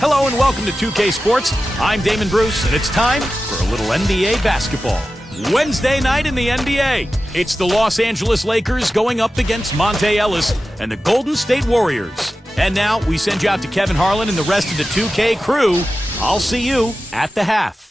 Hello and welcome to 2K Sports. I'm Damon Bruce, and it's time for a little NBA basketball. Wednesday night in the NBA, it's the Los Angeles Lakers going up against Monte Ellis and the Golden State Warriors. And now we send you out to Kevin Harlan and the rest of the 2K crew. I'll see you at the half.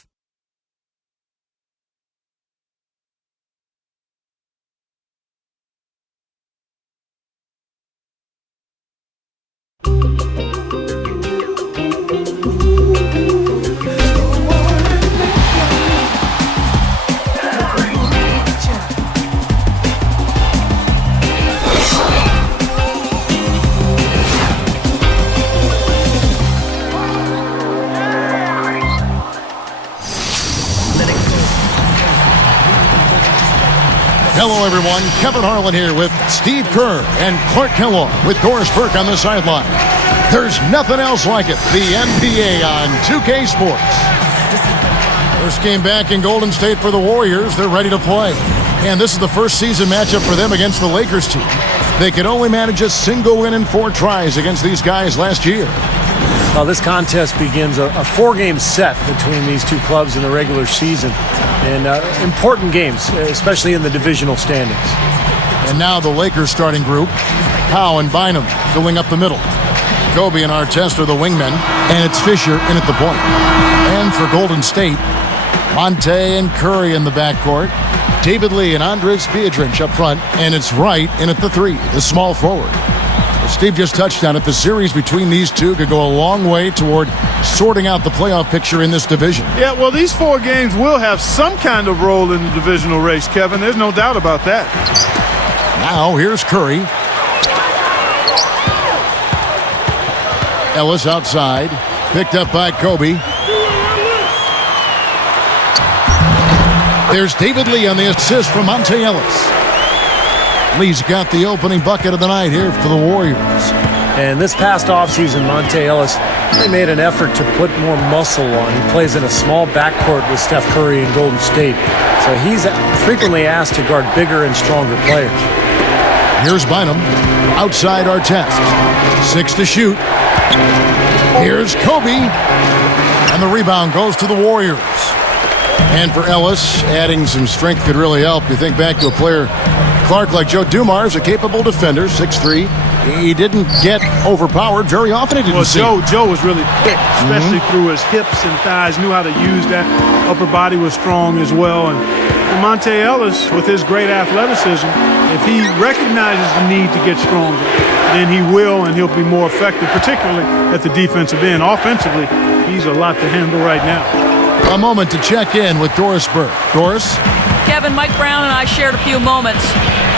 Hello, everyone. Kevin Harlan here with Steve Kerr and Clark Kellogg with Doris Burke on the sideline. There's nothing else like it. The NBA on 2K Sports. First game back in Golden State for the Warriors. They're ready to play. And this is the first season matchup for them against the Lakers team. They could only manage a single win in 4 tries against these guys last year. Well, this contest begins a 4-game set between these two clubs in the regular season. And important games, especially in the divisional standings. And now the Lakers starting group. Howe and Bynum filling up the middle. Kobe and Artest are the wingmen. And it's Fisher in at the point. And for Golden State, Monte and Curry in the backcourt. David Lee and Andres Biedrins up front. And it's Wright in at the 3, the small forward. Steve just touched on it. The series between these two could go a long way toward sorting out the playoff picture in this division. Yeah, well, these 4 games will have some kind of role in the divisional race, Kevin. There's no doubt about that. Now, here's Curry. Ellis outside. Picked up by Kobe. There's David Lee on the assist from Monte Ellis. Lee's got the opening bucket of the night here for the Warriors. And this past offseason, Monte Ellis really made an effort to put more muscle on. He plays in a small backcourt with Steph Curry and Golden State. So he's frequently asked to guard bigger and stronger players. Here's Bynum. Outside Artest. 6 to shoot. Here's Kobe. And the rebound goes to the Warriors. And for Ellis, adding some strength could really help. You think back to a player, Clark, like Joe Dumars, a capable defender, 6'3". He didn't get overpowered very often. He didn't Joe was really quick, especially through his hips and thighs, knew how to use that. Upper body was strong as well. And for Monte Ellis, with his great athleticism, if he recognizes the need to get stronger, then he will, and he'll be more effective, particularly at the defensive end. Offensively, he's a lot to handle right now. A moment to check in with Doris Burke. Doris? Kevin, Mike Brown and I shared a few moments.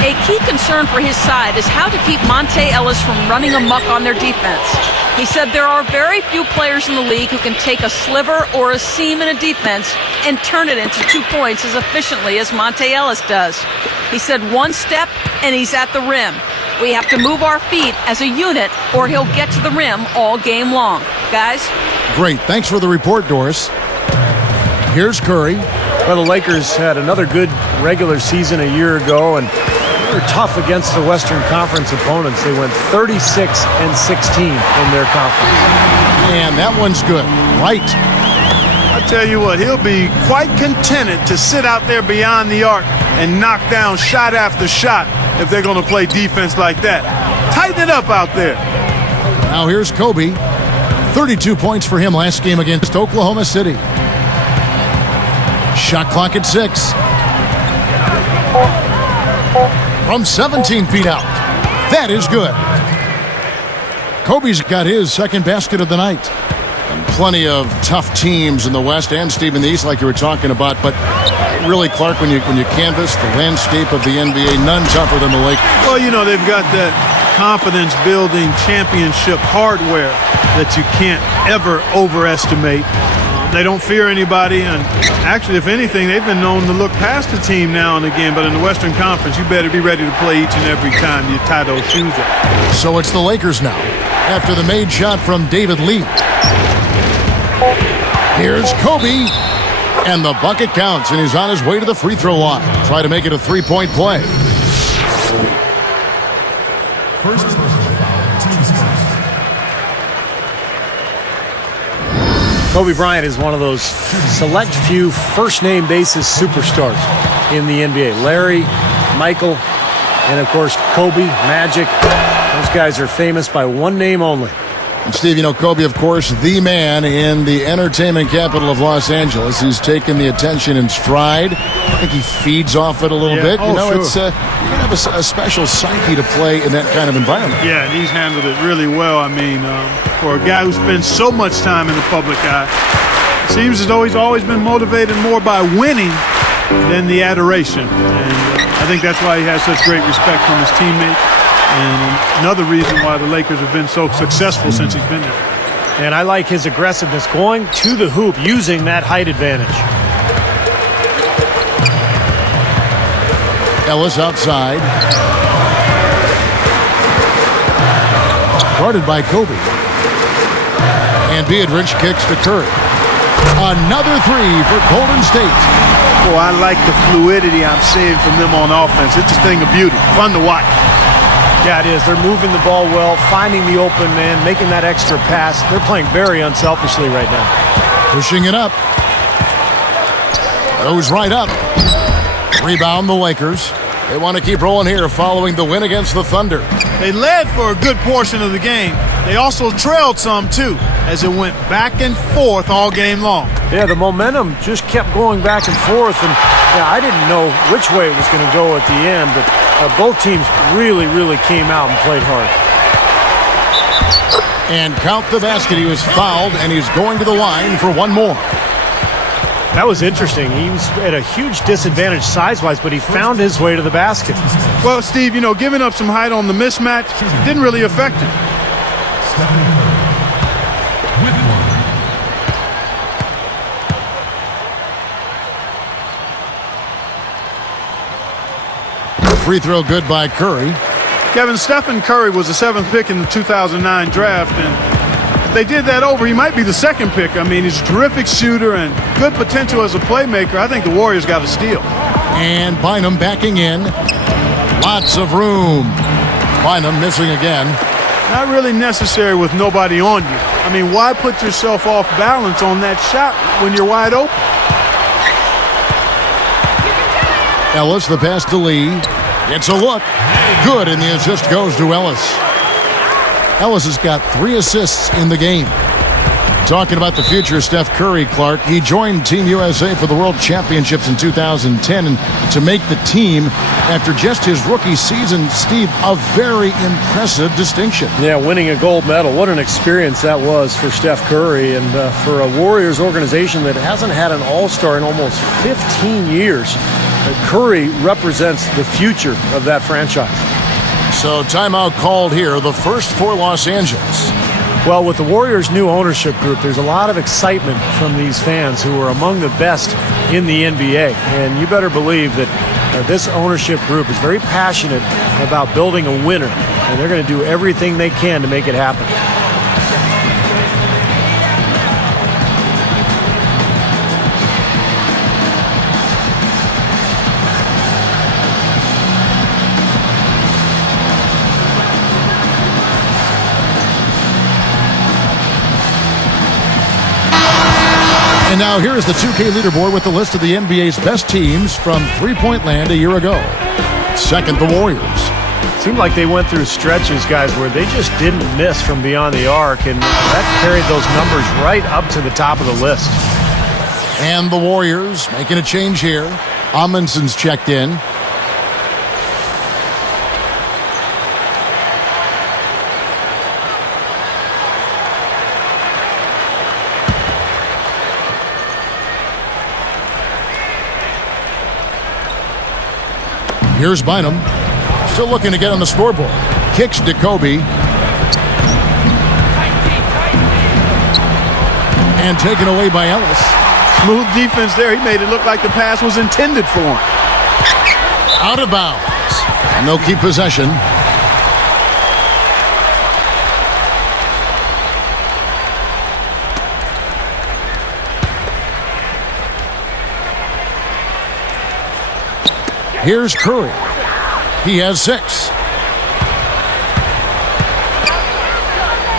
A key concern for his side is how to keep Monte Ellis from running amok on their defense. He said there are very few players in the league who can take a sliver or a seam in a defense and turn it into 2 points as efficiently as Monte Ellis does. He said 1 step and he's at the rim. We have to move our feet as a unit or he'll get to the rim all game long. Guys? Great. Thanks for the report, Doris. Here's Curry. Well, the Lakers had another good regular season a year ago, and they were tough against the Western Conference opponents. They went 36-16 in their conference. And that one's good. Right. I tell you what, he'll be quite contented to sit out there beyond the arc and knock down shot after shot if they're going to play defense like that. Tighten it up out there. Now here's Kobe. 32 points for him last game against Oklahoma City. Shot clock at 6. From 17 feet out. That is good. Kobe's got his second basket of the night. And plenty of tough teams in the West and Steve in the East, like you were talking about. But really, Clark, when you canvass the landscape of the NBA, none tougher than the Lakers. Well, you know, they've got that confidence-building championship hardware that you can't ever overestimate. They don't fear anybody, and actually, if anything, they've been known to look past the team now and again. But in the Western Conference, you better be ready to play each and every time you tie those shoes up. So it's the Lakers now, after the made shot from David Lee. Here's Kobe, and the bucket counts, and he's on his way to the free throw line. Try to make it a 3-point play. First personal foul, team's first. Kobe Bryant is one of those select few first-name basis superstars in the NBA. Larry, Michael, and of course Kobe, Magic. Those guys are famous by one name only. And Steve, you know, Kobe, of course, the man in the entertainment capital of Los Angeles. He's taken the attention in stride. I think he feeds off it a little bit. You know, sure. it's you have a special psyche to play in that kind of environment. Yeah, and he's handled it really well. I mean, for a guy who spends so much time in the public eye, it seems as though he's always been motivated more by winning than the adoration. And I think that's why he has such great respect from his teammates. And another reason why the Lakers have been so successful since he's been there. And I like his aggressiveness going to the hoop using that height advantage. Ellis outside. Guarded by Kobe. And Biedrich kicks to Curry. Another three for Golden State. Boy, I like the fluidity I'm seeing from them on offense. It's a thing of beauty. Fun to watch. Yeah, it is. They're moving the ball well, finding the open man, making that extra pass. They're playing very unselfishly right now. Pushing it up. Goes right up. Rebound the Lakers. They want to keep rolling here following the win against the Thunder. They led for a good portion of the game. They also trailed some, too, as it went back and forth all game long. Yeah, the momentum just kept going back and forth. And yeah, I didn't know which way it was going to go at the end, but both teams really, really came out and played hard. And count the basket. He was fouled, and he's going to the line for one more. That was interesting. He was at a huge disadvantage size-wise, but he found his way to the basket. Well, Steve, you know, giving up some height on the mismatch didn't really affect him. Free throw good by Curry. Kevin, Stephen Curry was the 7th pick in the 2009 draft, and if they did that over, he might be the 2nd pick. I mean, he's a terrific shooter and good potential as a playmaker. I think the Warriors got a steal. And Bynum backing in. Lots of room. Bynum missing again. Not really necessary with nobody on you. I mean, why put yourself off balance on that shot when you're wide open? Ellis, the pass to Lee. It's a look. Good, and the assist goes to Ellis. Ellis has got 3 assists in the game. Talking about the future of Steph Curry, Clark, he joined Team USA for the World Championships in 2010, and to make the team after just his rookie season, Steve, a very impressive distinction. Yeah, winning a gold medal. What an experience that was for Steph Curry and for a Warriors organization that hasn't had an all-star in almost 15 years. Curry represents the future of that franchise. So timeout called here, the first for Los Angeles. Well, with the Warriors' new ownership group, there's a lot of excitement from these fans who are among the best in the NBA. And you better believe that this ownership group is very passionate about building a winner. And they're going to do everything they can to make it happen. And now here's the 2K leaderboard with the list of the NBA's best teams from three-point land a year ago. Second, the Warriors. Seemed like they went through stretches, guys, where they just didn't miss from beyond the arc, and that carried those numbers right up to the top of the list. And the Warriors making a change here. Amundsen's checked in. Here's Bynum. Still looking to get on the scoreboard. Kicks to Kobe. And taken away by Ellis. Smooth defense there. He made it look like the pass was intended for him. Out of bounds. And they'll keep possession. Here's Curry. He has 6.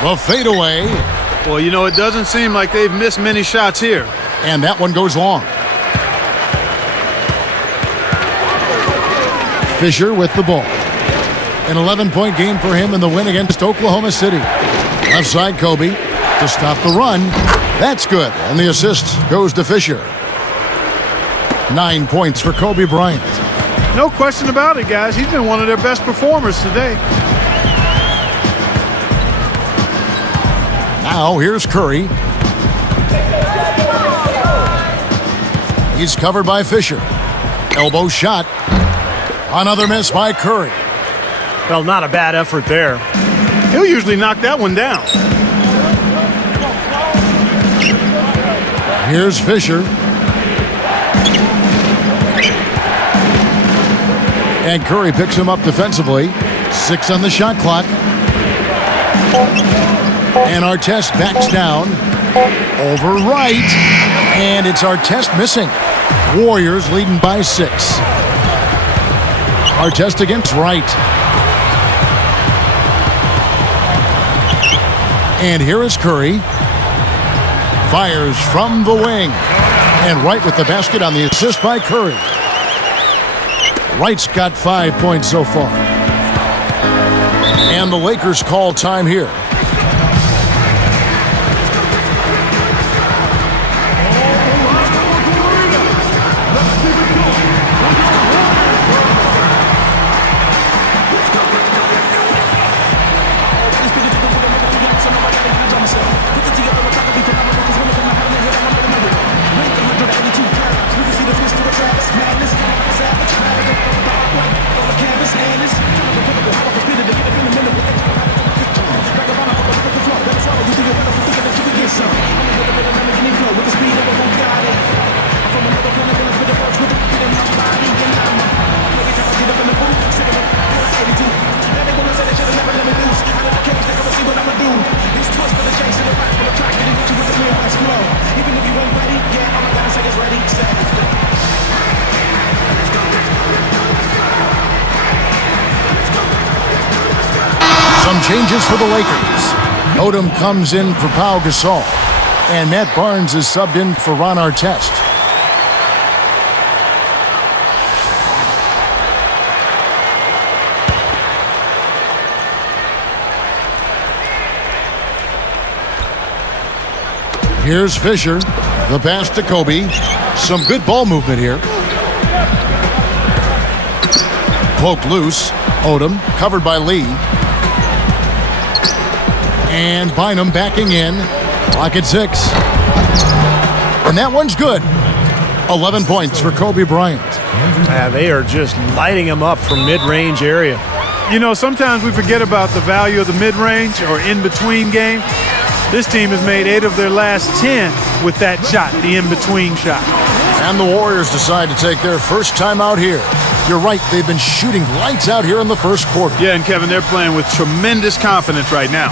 The fadeaway. Well, you know, it doesn't seem like they've missed many shots here. And that one goes long. Fisher with the ball. An 11-point game for him in the win against Oklahoma City. Left side, Kobe to stop the run. That's good. And the assist goes to Fisher. 9 points for Kobe Bryant. No question about it, guys. He's been one of their best performers today. Now here's Curry. He's covered by Fisher. Elbow shot. Another miss by Curry. Well, not a bad effort there. He'll usually knock that one down. Here's Fisher. And Curry picks him up defensively. 6 on the shot clock. And Artest backs down. Over right. And it's Artest missing. Warriors leading by 6. Artest against right. And here is Curry. Fires from the wing. And Wright with the basket on the assist by Curry. Wright's got 5 points so far. And the Lakers call time here. Changes for the Lakers. Odom comes in for Pau Gasol. And Matt Barnes is subbed in for Ron Artest. Here's Fisher. The pass to Kobe. Some good ball movement here. Poked loose. Odom covered by Lee. And Bynum backing in. Clock at 6. And that one's good. 11 points for Kobe Bryant. They are just lighting him up from mid-range area. You know, sometimes we forget about the value of the mid-range or in-between game. This team has made 8 of their last 10 with that shot, the in-between shot. And the Warriors decide to take their first time out here. You're right, they've been shooting lights out here in the first quarter. Yeah, and Kevin, they're playing with tremendous confidence right now.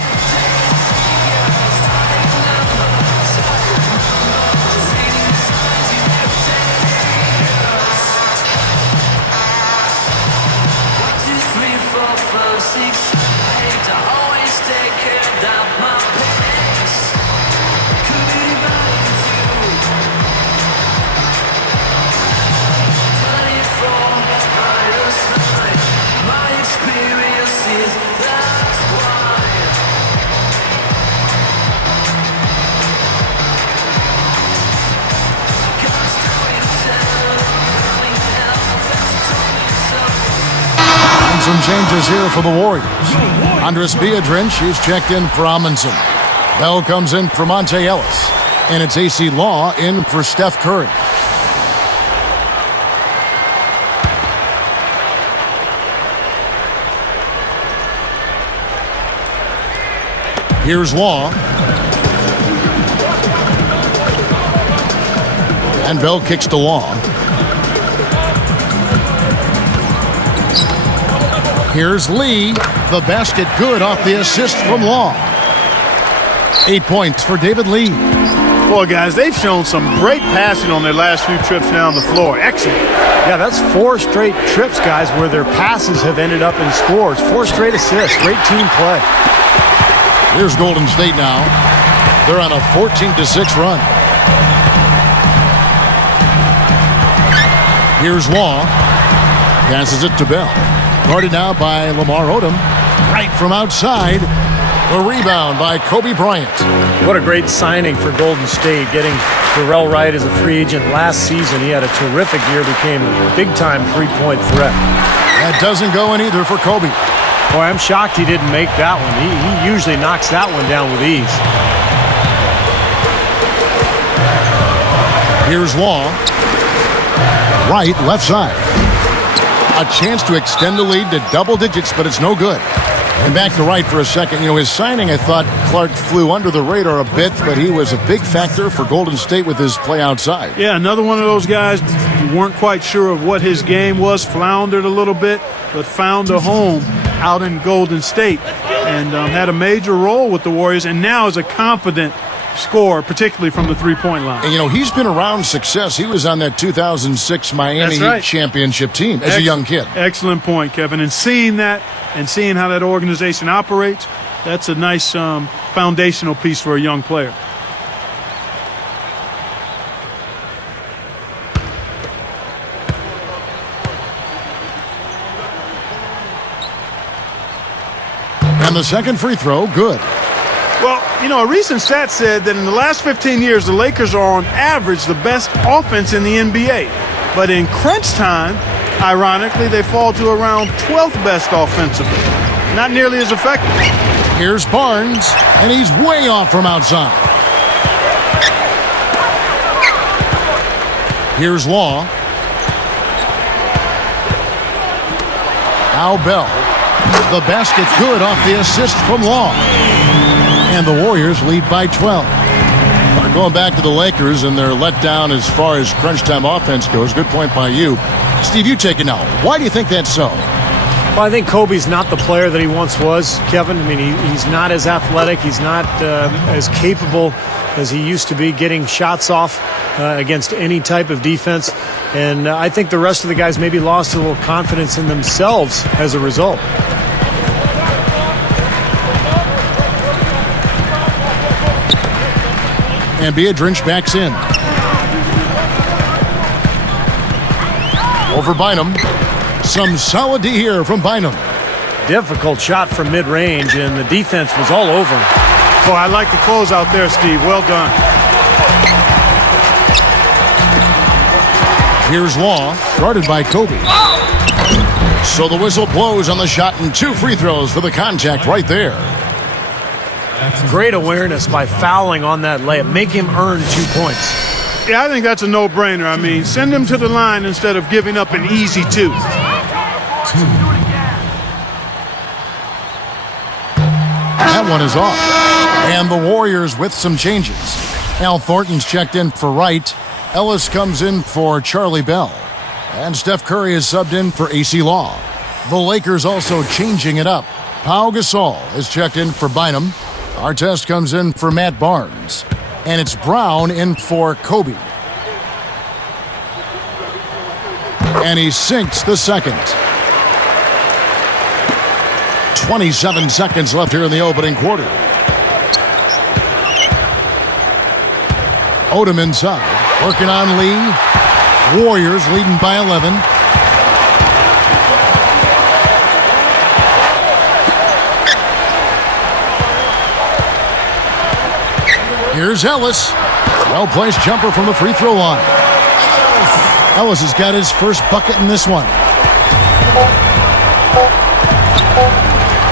Some changes here for the Warriors. Andres Biedrins is checked in for Amundsen. Bell comes in for Monte Ellis. And it's AC Law in for Steph Curry. Here's Law. And Bell kicks to Law. Here's Lee. The basket good off the assist from Law. 8 points for David Lee. Boy, guys, they've shown some great passing on their last few trips down the floor. Excellent. Yeah, that's 4 straight trips, guys, where their passes have ended up in scores. 4 straight assists. Great team play. Here's Golden State now. They're on a 14-6 run. Here's Law. Passes it to Bell. Guarded now by Lamar Odom. Right from outside. The rebound by Kobe Bryant. What a great signing for Golden State, getting Darrell Wright as a free agent last season. He had a terrific year, became a big-time three-point threat. That doesn't go in either for Kobe. Boy, I'm shocked he didn't make that one. He usually knocks that one down with ease. Here's Law. Wright, left side. A chance to extend the lead to double digits, but it's no good. And back to Wright for a second. You know, his signing, I thought Clark flew under the radar a bit, but he was a big factor for Golden State with his play outside. Yeah, another one of those guys you weren't quite sure of what his game was, floundered a little bit, but found a home out in Golden State and had a major role with the Warriors, and now is a confident scorer, particularly from the three-point line. And, you know, he's been around success. He was on that 2006 Miami Heat championship team as a young kid. Excellent point, Kevin. And seeing that and seeing how that organization operates, that's a nice foundational piece for a young player. And the second free throw, good. Well, you know, a recent stat said that in the last 15 years, the Lakers are on average the best offense in the NBA. But in crunch time, ironically, they fall to around 12th best offensively. Not nearly as effective. Here's Barnes, and he's way off from outside. Here's Law. Now Bell. The basket good off the assist from Law. And the Warriors lead by 12. Going back to the Lakers and their letdown as far as crunch time offense goes. Good point by you. Steve, you take it now. Why do you think that's so? Well, I think Kobe's not the player that he once was, Kevin. I mean, he's not as athletic. He's not as capable as he used to be getting shots off against any type of defense. And I think the rest of the guys maybe lost a little confidence in themselves as a result. And Biedrins backs in. Over Bynum. Some solid D here from Bynum. Difficult shot from mid-range, and the defense was all over him. Boy, I like the close out there, Steve. Well done. Here's Law, guarded by Kobe. So the whistle blows on the shot, and 2 free throws for the contact right there. Great awareness by fouling on that layup. Make him earn 2 points. Yeah, I think that's a no-brainer. I mean, send him to the line instead of giving up an easy 2. That one is off. And the Warriors with some changes. Al Thornton's checked in for Wright. Ellis comes in for Charlie Bell. And Steph Curry is subbed in for AC Law. The Lakers also changing it up. Pau Gasol is checked in for Bynum. Artest comes in for Matt Barnes. And it's Brown in for Kobe. And he sinks the second. 27 seconds left here in the opening quarter. Odom inside, working on Lee. Warriors leading by 11. Here's Ellis. Well-placed jumper from the free throw line. Ellis has got his first bucket in this one.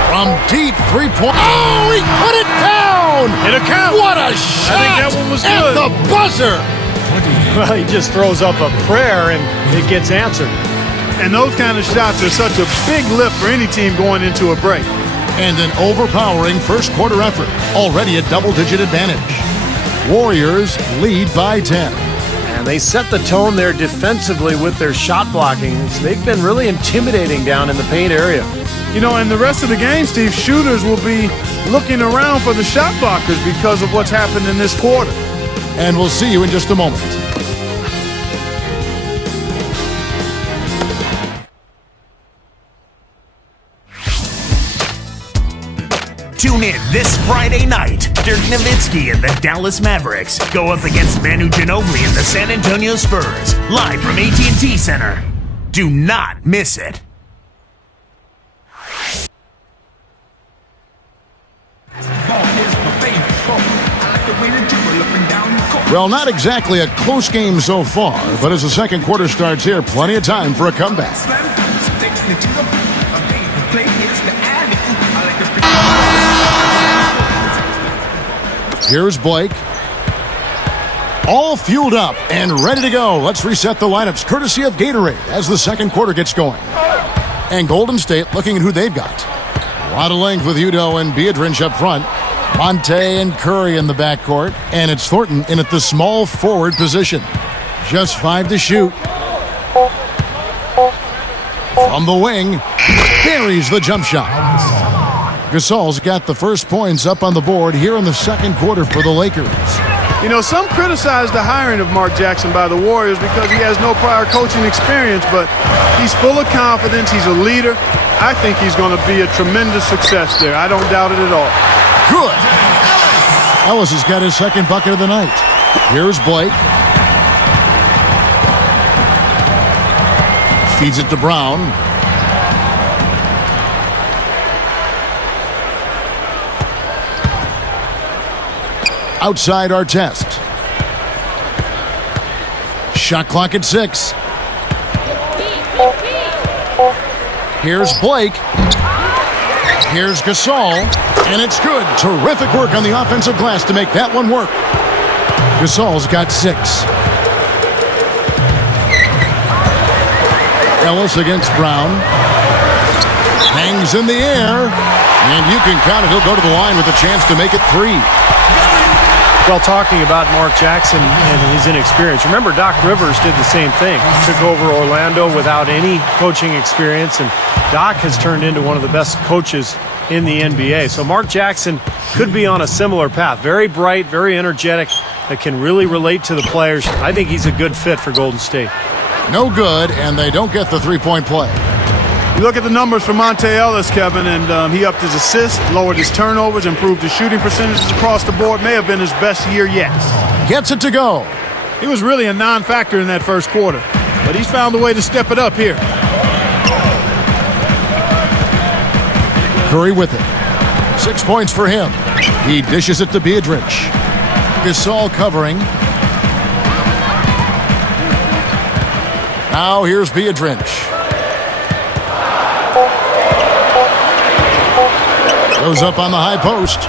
From deep three-point. Oh, he put it down! It'll count. What a shot! I think that one was at good. the buzzer. Well, he just throws up a prayer and it gets answered. And those kind of shots are such a big lift for any team going into a break. And an overpowering first quarter effort. Already a double-digit advantage. Warriors lead by 10. And they set the tone there defensively with their shot blocking. They've been really intimidating down in the paint area. You know, and the rest of the game, Steve, shooters will be looking around for the shot blockers because of what's happened in this quarter. And we'll see you in just a moment. Tune in this Friday night. Dirk Nowitzki and the Dallas Mavericks go up against Manu Ginobili and the San Antonio Spurs, live from AT&T Center. Do not miss it. Well, not exactly a close game so far, but as the second quarter starts here, plenty of time for a comeback. Here's Blake. All fueled up and ready to go. Let's reset the lineups courtesy of Gatorade as the second quarter gets going. And Golden State looking at who they've got. A lot of length with Udo and Biedrins up front. Monte and Curry in the backcourt. And it's Thornton in at the small forward position. Just 5 to shoot. From the wing, buries the jump shot. Gasol's got the first points up on the board here in the second quarter for the Lakers. You know, some criticize the hiring of Mark Jackson by the Warriors because he has no prior coaching experience, but he's full of confidence. He's a leader. I think he's going to be a tremendous success there. I don't doubt it at all. Good. Ellis has got his second bucket of the night. Here's Blake. Feeds it to Brown. Outside Artest. Shot clock at 6. Here's Blake. Here's Gasol. And it's good. Terrific work on the offensive glass to make that one work. Gasol's got 6. Ellis against Brown. Hangs in the air. And you can count it. He'll go to the line with a chance to make it 3. Well, talking about Mark Jackson and his inexperience, remember Doc Rivers did the same thing. Took over Orlando without any coaching experience, and Doc has turned into one of the best coaches in the NBA. So Mark Jackson could be on a similar path. Very bright, very energetic, that can really relate to the players. I think he's a good fit for Golden State. No good, and they don't get the three-point play. You look at the numbers for Monte Ellis, Kevin, and he upped his assists, lowered his turnovers, improved his shooting percentages across the board. May have been his best year yet. Gets it to go. He was really a non-factor in that first quarter, but he's found a way to step it up here. Curry with it. 6 points for him. He dishes it to Biedrins. Gasol covering. Now here's Biedrins. Goes up on the high post.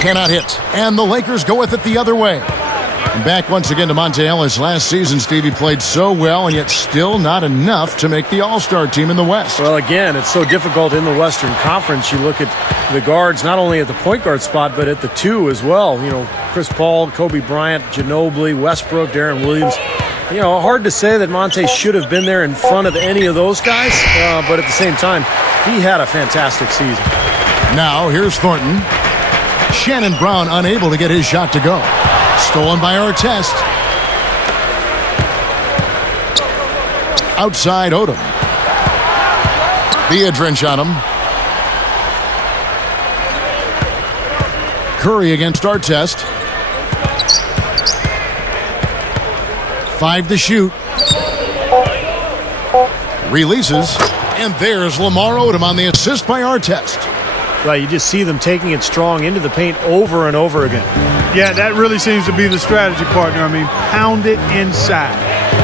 Cannot hit. And the Lakers go with it the other way. And back once again to Monte Ellis. Last season, Stevie played so well, and yet still not enough to make the All-Star team in the West. Well, again, it's so difficult in the Western Conference. You look at the guards, not only at the point guard spot, but at the 2 as well. You know, Chris Paul, Kobe Bryant, Ginobili, Westbrook, Deron Williams. You know, hard to say that Monte should have been there in front of any of those guys, but at the same time, he had a fantastic season. Now, here's Thornton. Shannon Brown unable to get his shot to go. Stolen by Artest. Outside Odom. Biedrins on him. Curry against Artest. 5 to shoot. Releases. And there's Lamar Odom on the assist by Artest. Right, you just see them taking it strong into the paint over and over again. Yeah, that really seems to be the strategy, partner. I mean, pound it inside.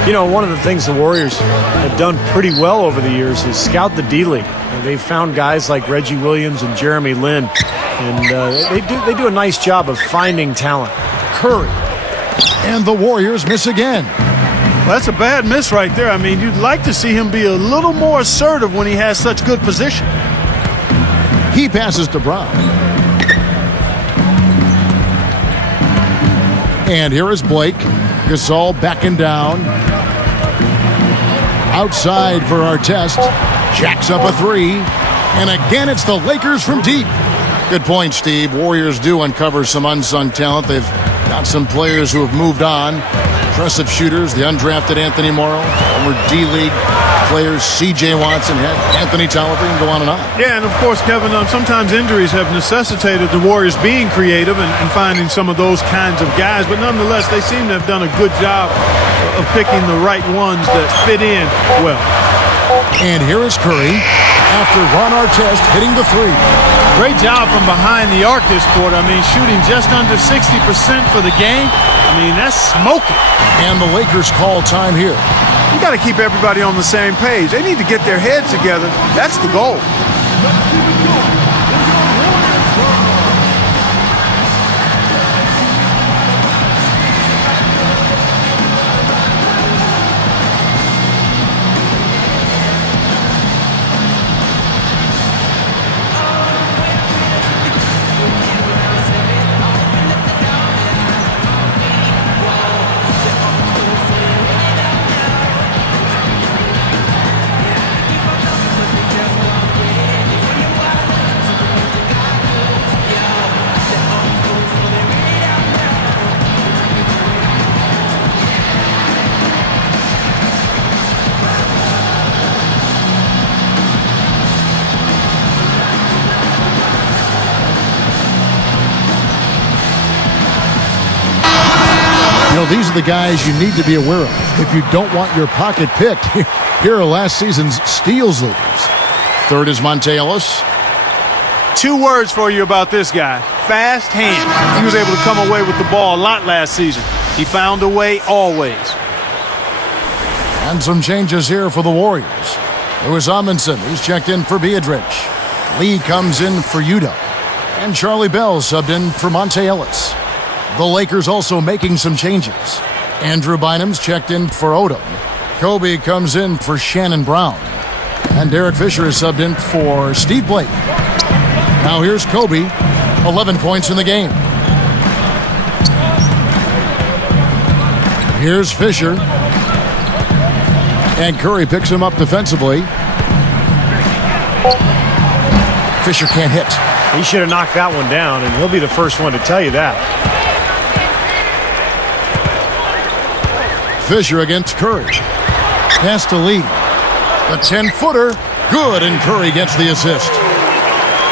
You know, one of the things the Warriors have done pretty well over the years is scout the D-League. They've found guys like Reggie Williams and Jeremy Lin, and they do a nice job of finding talent. Curry. And the Warriors miss again. Well, that's a bad miss right there. I mean, you'd like to see him be a little more assertive when he has such good position. He passes to Brown. And here is Blake. Gasol backing down. Outside for Artest. Jacks up a 3. And again, it's the Lakers from deep. Good point, Steve. Warriors do uncover some unsung talent. They've Got some players who have moved on. Impressive shooters, the undrafted Anthony Morrow, former D-League players, C.J. Watson, Anthony Tolliver, and go on and on. Yeah, and of course, Kevin, sometimes injuries have necessitated the Warriors being creative and finding some of those kinds of guys, but nonetheless, they seem to have done a good job of picking the right ones that fit in well. And here is Curry after Ron Artest hitting the three. Great job from behind the arc this quarter. I mean, shooting just under 60% for the game. I mean, that's smoking. And the Lakers call time here. You got to keep everybody on the same page. They need to get their heads together. That's the goal. These are the guys you need to be aware of if you don't want your pocket picked. Here are last season's steals leaders. Third is Monte Ellis. 2 words for you about this guy. Fast hands. He was able to come away with the ball a lot last season. He found a way always. And some changes here for the Warriors. Lewis Amundsen, who's checked in for Beatrice. Lee comes in for Yuta. And Charlie Bell subbed in for Monte Ellis. The Lakers also making some changes. Andrew Bynum's checked in for Odom. Kobe comes in for Shannon Brown. And Derek Fisher is subbed in for Steve Blake. Now here's Kobe, 11 points in the game. Here's Fisher. And Curry picks him up defensively. Fisher can't hit. He should have knocked that one down, and he'll be the first one to tell you that. Fisher against Curry. Pass to Lee. The 10-footer. Good, and Curry gets the assist.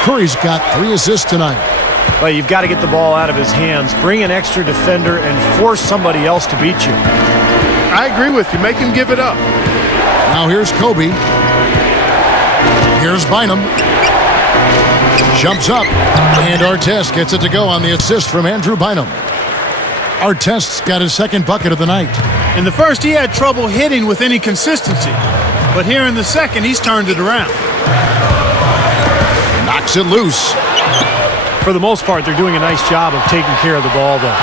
Curry's got 3 assists tonight. Well, you've got to get the ball out of his hands, bring an extra defender, and force somebody else to beat you. I agree with you. Make him give it up. Now here's Kobe. Here's Bynum. Jumps up, and Artest gets it to go on the assist from Andrew Bynum. Artest's got his 2nd bucket of the night. In the first, he had trouble hitting with any consistency. But here in the second, he's turned it around. Knocks it loose. For the most part, they're doing a nice job of taking care of the ball, though.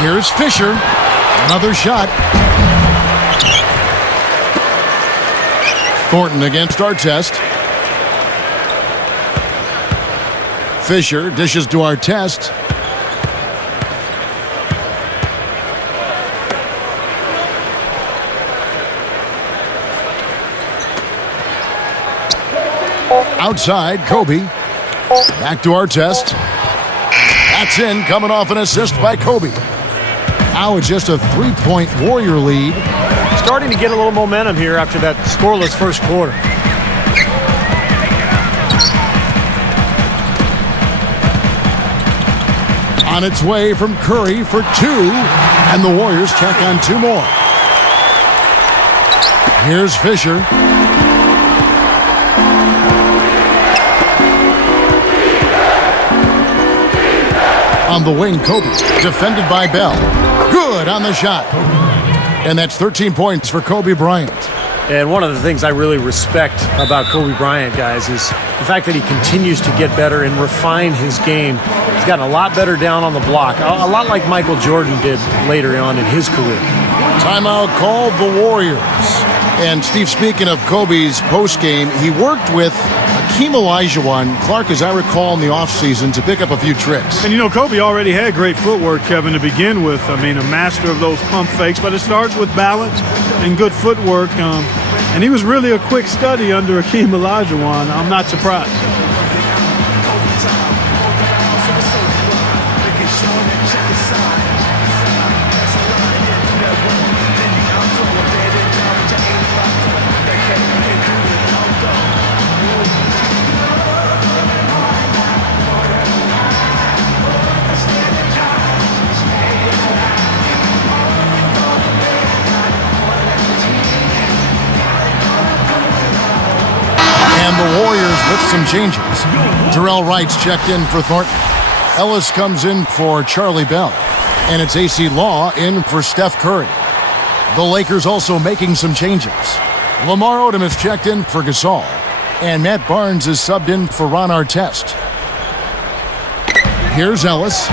Here's Fisher. Another shot. Thornton against Artest. Fisher dishes to Artest. Outside, Kobe. Back to Artest. That's in, coming off an assist by Kobe. Now it's just a 3-point Warrior lead. Starting to get a little momentum here after that scoreless first quarter. On its way from Curry for 2, and the Warriors check on 2 more. Here's Fisher. On the wing, Kobe, defended by Bell. Good on the shot. And that's 13 points for Kobe Bryant. And one of the things I really respect about Kobe Bryant, guys, is the fact that he continues to get better and refine his game. He's gotten a lot better down on the block, a lot like Michael Jordan did later on in his career. Timeout called the Warriors. And Steve, speaking of Kobe's postgame, he worked with Hakeem Olajuwon, Clark, as I recall, in the offseason to pick up a few tricks. And, you know, Kobe already had great footwork, Kevin, to begin with. I mean, a master of those pump fakes, but it starts with balance and good footwork. And he was really a quick study under Hakeem Olajuwon. I'm not surprised. with some changes. Terrell Wright's checked in for Thornton. Ellis comes in for Charlie Bell. And it's AC Law in for Steph Curry. The Lakers also making some changes. Lamar Odom is checked in for Gasol. And Matt Barnes is subbed in for Ron Artest. Here's Ellis.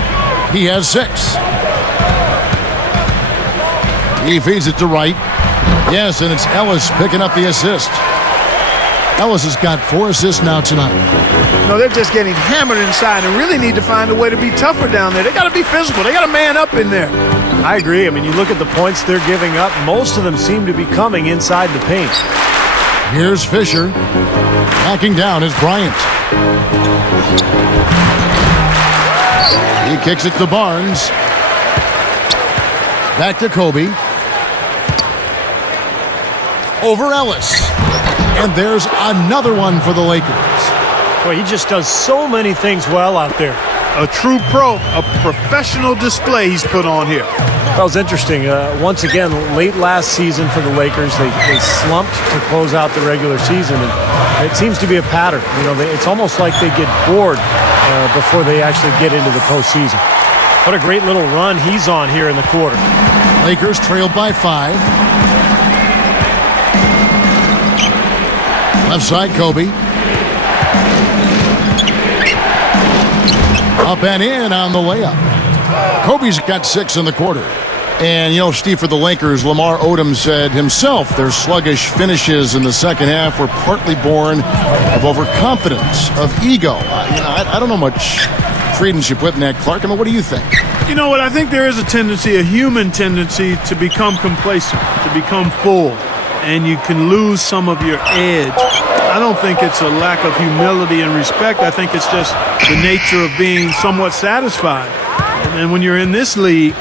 He has 6. He feeds it to Wright. Yes, and it's Ellis picking up the assist. Ellis has got 4 assists now tonight. No, they're just getting hammered inside and really need to find a way to be tougher down there. They got to be physical. They got to man up in there. I agree. I mean, you look at the points they're giving up, most of them seem to be coming inside the paint. Here's Fisher. Backing down is Bryant. He kicks it to Barnes. Back to Kobe. Over Ellis. And there's another one for the Lakers. Well, he just does so many things well out there. A true pro, a professional display he's put on here. That was interesting. Once again, late last season for the Lakers, they slumped to close out the regular season, and it seems to be a pattern. You know, it's almost like they get bored before they actually get into the postseason. What a great little run he's on here in the quarter. Lakers trailed by 5. Left side, Kobe. Up and in on the layup. Kobe's got 6 in the quarter. And, you know, Steve, for the Lakers, Lamar Odom said himself their sluggish finishes in the second half were partly born of overconfidence, of ego. I don't know much credence you put in that, Clark. I mean, what do you think? You know what? I think there is a tendency, a human tendency, to become complacent, to become full, and you can lose some of your edge. I don't think it's a lack of humility and respect. I think it's just the nature of being somewhat satisfied. And when you're in this league,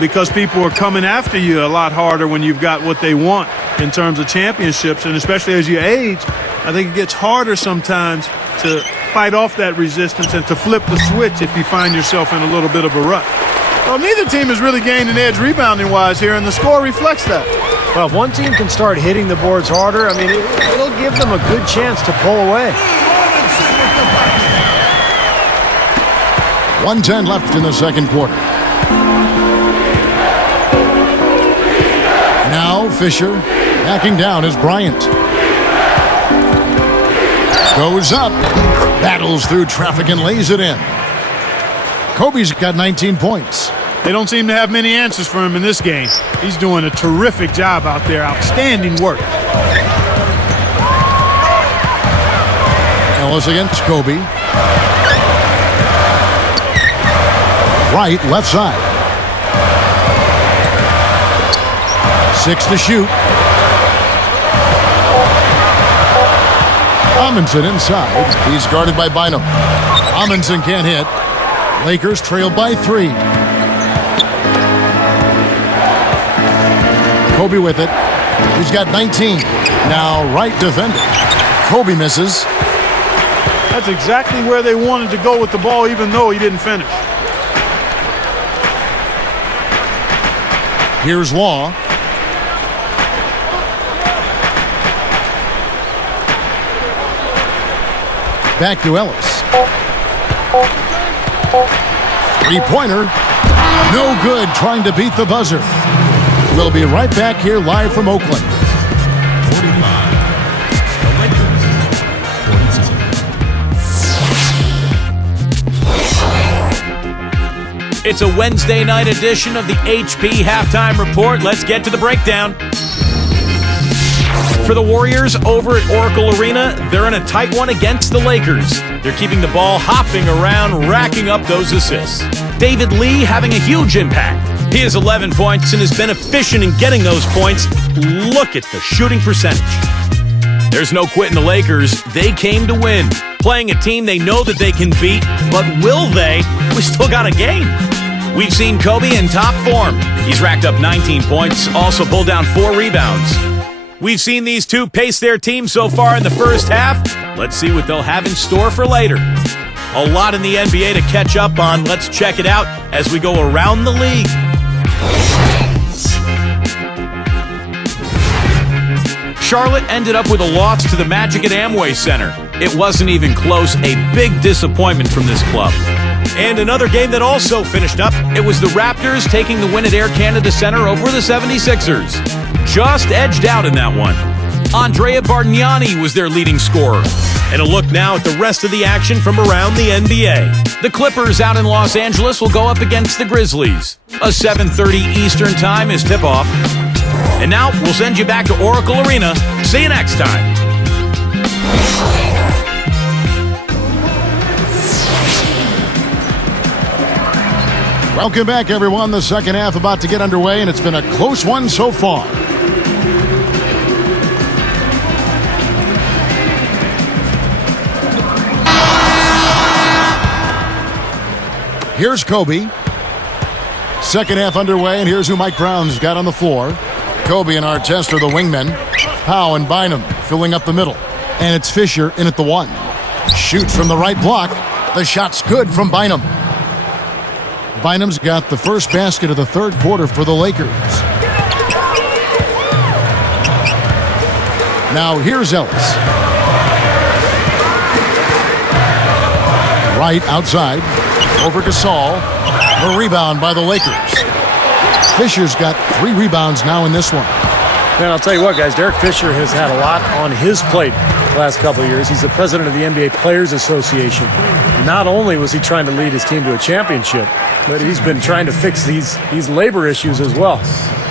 because people are coming after you a lot harder when you've got what they want in terms of championships, and especially as you age, I think it gets harder sometimes to fight off that resistance and to flip the switch if you find yourself in a little bit of a rut. Well, neither team has really gained an edge rebounding-wise here, and the score reflects that. Well, if one team can start hitting the boards harder, I mean, it'll give them a good chance to pull away. 1:10 left in the second quarter. Now Fisher. Backing down is Bryant. Goes up. Battles through traffic and lays it in. Kobe's got 19 points. They don't seem to have many answers for him in this game. He's doing a terrific job out there. Outstanding work. Ellis against Kobe. Right, left side. 6 to shoot. Amundsen inside. He's guarded by Bynum. Amundsen can't hit. Lakers trail by 3. Kobe with it. He's got 19. Now right defending. Kobe misses. That's exactly where they wanted to go with the ball, even though he didn't finish. Here's Law. Back to Ellis. 3-pointer. No good, trying to beat the buzzer. We'll be right back here live from Oakland. 45. The Lakers. 47. It's a Wednesday night edition of the HP Halftime Report. Let's get to the breakdown. For the Warriors over at Oracle Arena, they're in a tight one against the Lakers. They're keeping the ball hopping around, racking up those assists. David Lee having a huge impact. He has 11 points and has been efficient in getting those points. Look at the shooting percentage. There's no quitting the Lakers. They came to win, playing a team they know that they can beat, but will they? We still got a game. We've seen Kobe in top form. He's racked up 19 points, also pulled down 4 rebounds. We've seen these two pace their team so far in the first half. Let's see what they'll have in store for later. A lot in the NBA to catch up on. Let's check it out as we go around the league. Charlotte ended up with a loss to the Magic at Amway Center. It wasn't even close. A big disappointment from this club. And another game that also finished up. It was the Raptors taking the win at Air Canada Center over the 76ers. Just edged out in that one. Andrea Bargnani was their leading scorer. And a look now at the rest of the action from around the NBA. The Clippers out in Los Angeles will go up against the Grizzlies. A 7:30 Eastern time is tip-off. And now we'll send you back to Oracle Arena. See you next time. Welcome back, everyone. The second half about to get underway, and it's been a close one so far. Here's Kobe. Second half underway, and here's who Mike Brown's got on the floor. Kobe and Artest are the wingmen. Powell and Bynum filling up the middle. And it's Fisher in at the one. Shoots from the right block. The shot's good from Bynum. Bynum's got the first basket of the third quarter for the Lakers. Now here's Ellis. Right outside. Over Gasol. A rebound by the Lakers. Fisher's got 3 rebounds now in this one. Man, I'll tell you what, guys. Derek Fisher has had a lot on his plate the last couple of years. He's the president of the NBA Players Association. Not only was he trying to lead his team to a championship, but he's been trying to fix these labor issues as well.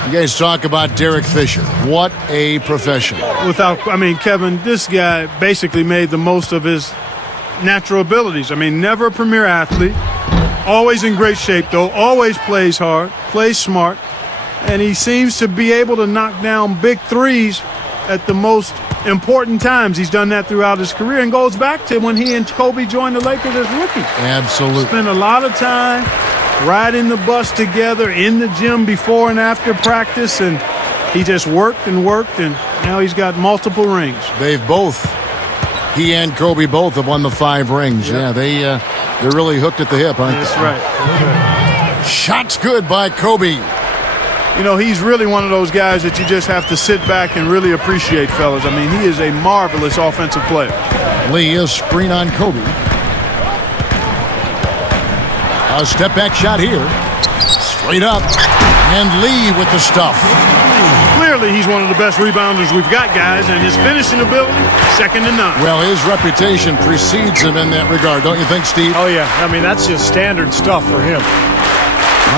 You guys talk about Derek Fisher. What a professional. Kevin, this guy basically made the most of his natural abilities. Never a premier athlete. Always in great shape, though. Always plays hard, plays smart. And he seems to be able to knock down big threes at the most important times. He's done that throughout his career and goes back to when he and Kobe joined the Lakers as rookies. Absolutely. Spent a lot of time riding the bus together in the gym before and after practice, and he just worked, and now he's got multiple rings. He and Kobe both have won the 5 rings. Yeah, they're really hooked at the hip, aren't they? That's right. Shot's good by Kobe. He's really one of those guys that you just have to sit back and really appreciate, fellas. He is a marvelous offensive player. Lee, a screen on Kobe. A step-back shot here. Straight up. And Lee with the stuff. Clearly, he's one of the best rebounders we've got, guys, and his finishing ability, second to none. Well, his reputation precedes him in that regard, don't you think, Steve? Oh, yeah. That's just standard stuff for him.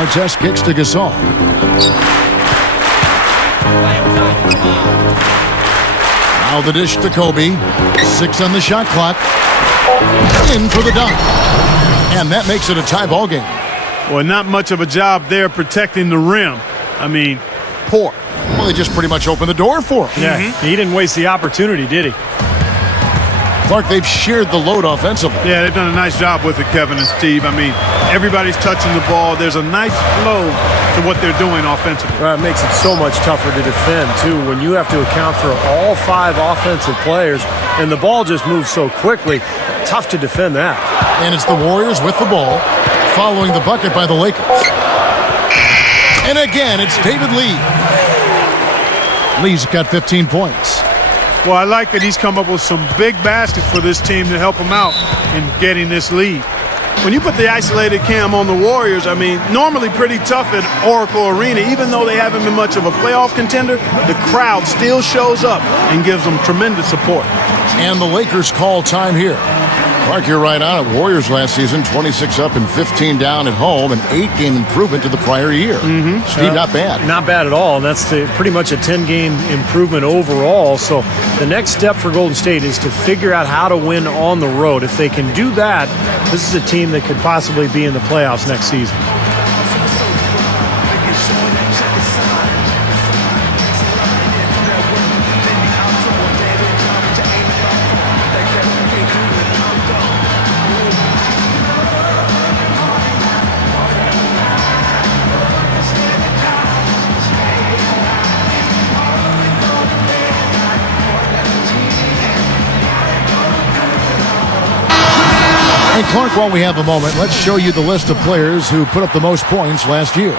Artest kicks to Gasol. Now the dish to Kobe. 6 on the shot clock. In for the dunk. And that makes it a tie ball game. Well, not much of a job there protecting the rim. Poor. Well, they just pretty much opened the door for him. Yeah, He didn't waste the opportunity, did he? Clark, they've shared the load offensively. Yeah, they've done a nice job with it, Kevin and Steve. Everybody's touching the ball. There's a nice flow to what they're doing offensively. It makes it so much tougher to defend, too, when you have to account for all 5 offensive players, and the ball just moves so quickly. Tough to defend that. And it's the Warriors with the ball, following the bucket by the Lakers. And again, it's David Lee. Lee's got 15 points. Well, I like that he's come up with some big baskets for this team to help him out in getting this lead. When you put the isolated cam on the Warriors, normally pretty tough at Oracle Arena. Even though they haven't been much of a playoff contender, the crowd still shows up and gives them tremendous support. And the Lakers call time here. Mark, you're right on it. Warriors last season, 26 up and 15 down at home, an 8-game improvement to the prior year. Steve, not bad. Not bad at all. And that's pretty much a 10-game improvement overall. So the next step for Golden State is to figure out how to win on the road. If they can do that, this is a team that could possibly be in the playoffs next season. Hey, Clark, while we have a moment, let's show you the list of players who put up the most points last year.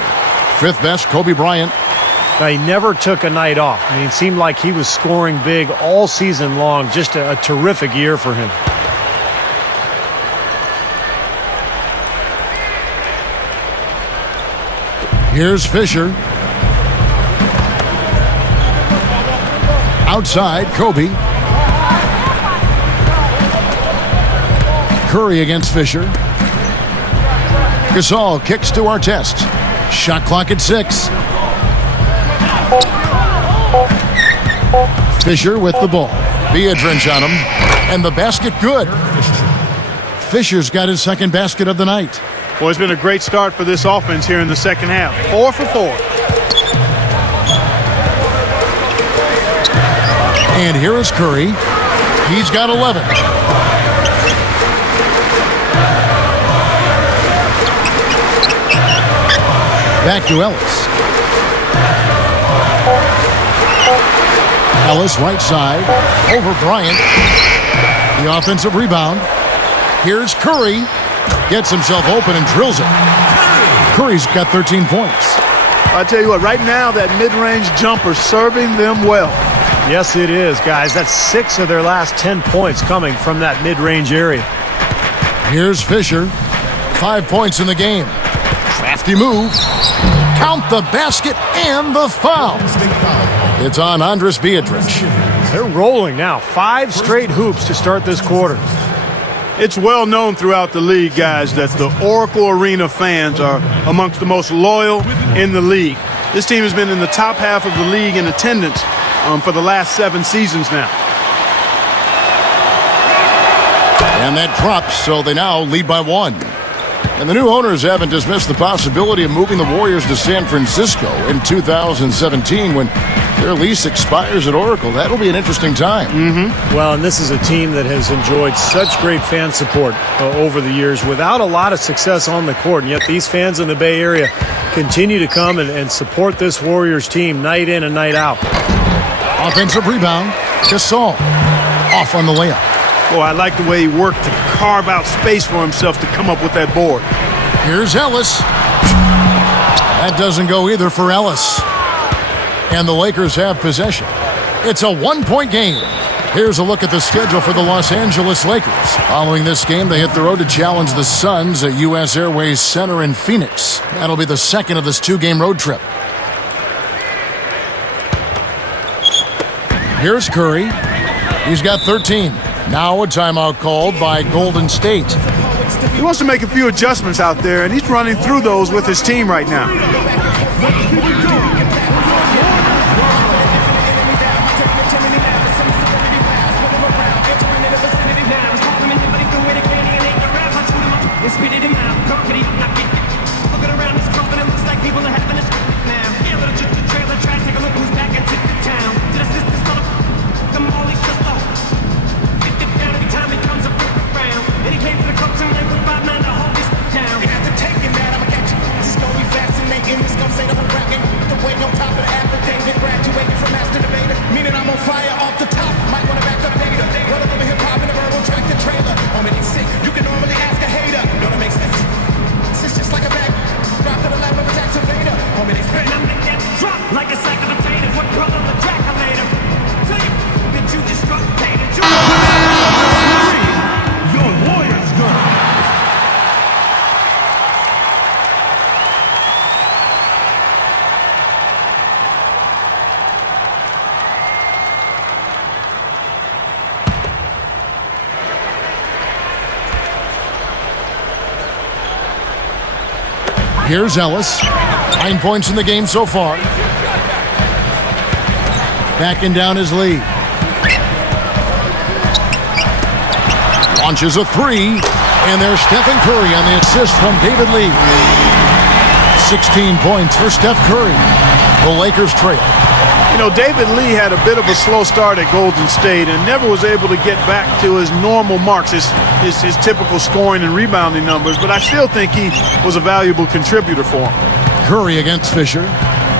5th best, Kobe Bryant. Now, he never took a night off. I mean, it seemed like he was scoring big all season long. Just a terrific year for him. Here's Fisher. Outside, Kobe. Curry against Fisher. Gasol kicks to Artest. Shot clock at 6. Fisher with the ball. Biedrins on him. And the basket good. Fisher's got his second basket of the night. Well, it's been a great start for this offense here in the second half. 4 for 4. And here is Curry. He's got 11. Back to Ellis. Ellis right side over Bryant. The offensive rebound. Here's Curry. Gets himself open and drills it. Curry's got 13 points. I tell you what, right now that mid-range jumper serving them well. Yes, it is, guys. That's 6 of their last 10 points coming from that mid-range area. Here's Fisher. 5 points in the game. Crafty move. Count the basket and the foul. It's on Andres Biedrins. They're rolling now. 5 straight hoops to start this quarter. It's well known throughout the league, guys, that the Oracle Arena fans are amongst the most loyal in the league. This team has been in the top half of the league in attendance for the last 7 seasons now. And that drops, so they now lead by 1. And the new owners haven't dismissed the possibility of moving the Warriors to San Francisco in 2017 when their lease expires at Oracle. That'll be an interesting time. Well, and this is a team that has enjoyed such great fan support over the years without a lot of success on the court. And yet these fans in the Bay Area continue to come and support this Warriors team night in and night out. Offensive rebound. Gasol off on the layup. Boy, I like the way he worked to carve out space for himself to come up with that board. Here's Ellis. That doesn't go either for Ellis. And the Lakers have possession. It's a 1-point game. Here's a look at the schedule for the Los Angeles Lakers. Following this game, they hit the road to challenge the Suns at U.S. Airways Center in Phoenix. That'll be the second of this 2-game road trip. Here's Curry. He's got 13. Now a timeout called by Golden State. He wants to make a few adjustments out there, and he's running through those with his team right now. Here's Ellis. 9 points in the game so far. Backing down his lead. Launches a 3. And there's Stephen Curry on the assist from David Lee. 16 points for Steph Curry. The Lakers trail. You know, David Lee had a bit of a slow start at Golden State and never was able to get back to his normal marks, his typical scoring and rebounding numbers, but I still think he was a valuable contributor for him. Curry against Fisher,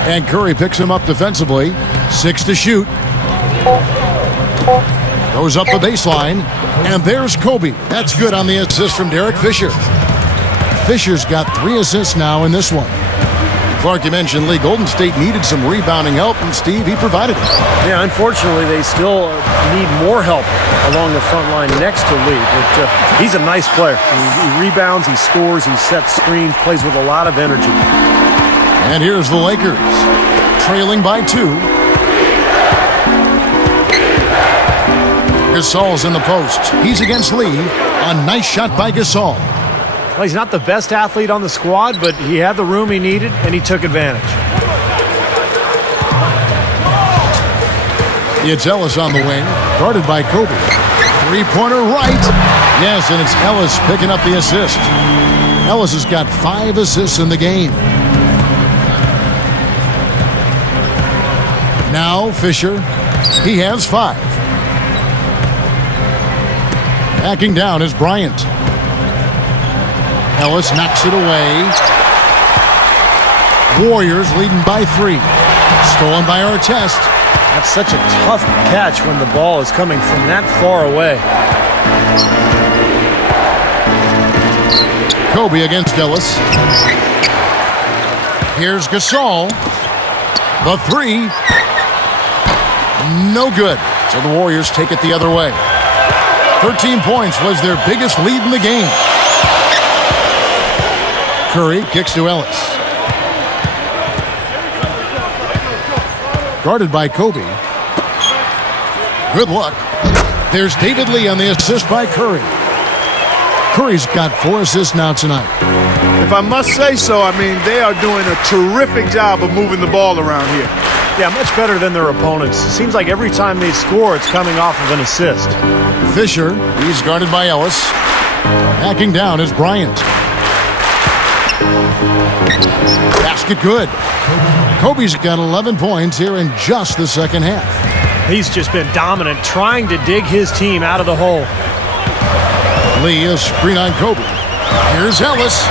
and Curry picks him up defensively. 6 to shoot. Goes up the baseline, and there's Kobe. That's good on the assist from Derek Fisher. Fisher's got 3 assists now in this one. Clark, you mentioned Lee. Golden State needed some rebounding help, and Steve, he provided it. Yeah, unfortunately, they still need more help along the front line next to Lee. But he's a nice player. He rebounds, he scores, he sets screens, plays with a lot of energy. And here's the Lakers, trailing by 2. Gasol's in the post. He's against Lee. A nice shot by Gasol. Well, he's not the best athlete on the squad, but he had the room he needed, and he took advantage. It's Ellis on the wing, guarded by Kobe. Three-pointer right. Yes, and it's Ellis picking up the assist. Ellis has got 5 assists in the game. Now Fisher. He has 5. Backing down is Bryant. Ellis knocks it away. Warriors leading by 3. Stolen by Artest. That's such a tough catch when the ball is coming from that far away. Kobe against Ellis. Here's Gasol. The 3. No good. So the Warriors take it the other way. 13 points was their biggest lead in the game. Curry kicks to Ellis. Guarded by Kobe. Good luck. There's David Lee on the assist by Curry. Curry's got 4 assists now tonight. If I must say so, I mean, they are doing a terrific job of moving the ball around here. Yeah, much better than their opponents. It seems like every time they score, it's coming off of an assist. Fisher, he's guarded by Ellis. Backing down is Bryant. Basket good. Kobe's got 11 points here in just the second half. He's just been dominant, trying to dig his team out of the hole. Lee, a screen on Kobe. Here's Ellis.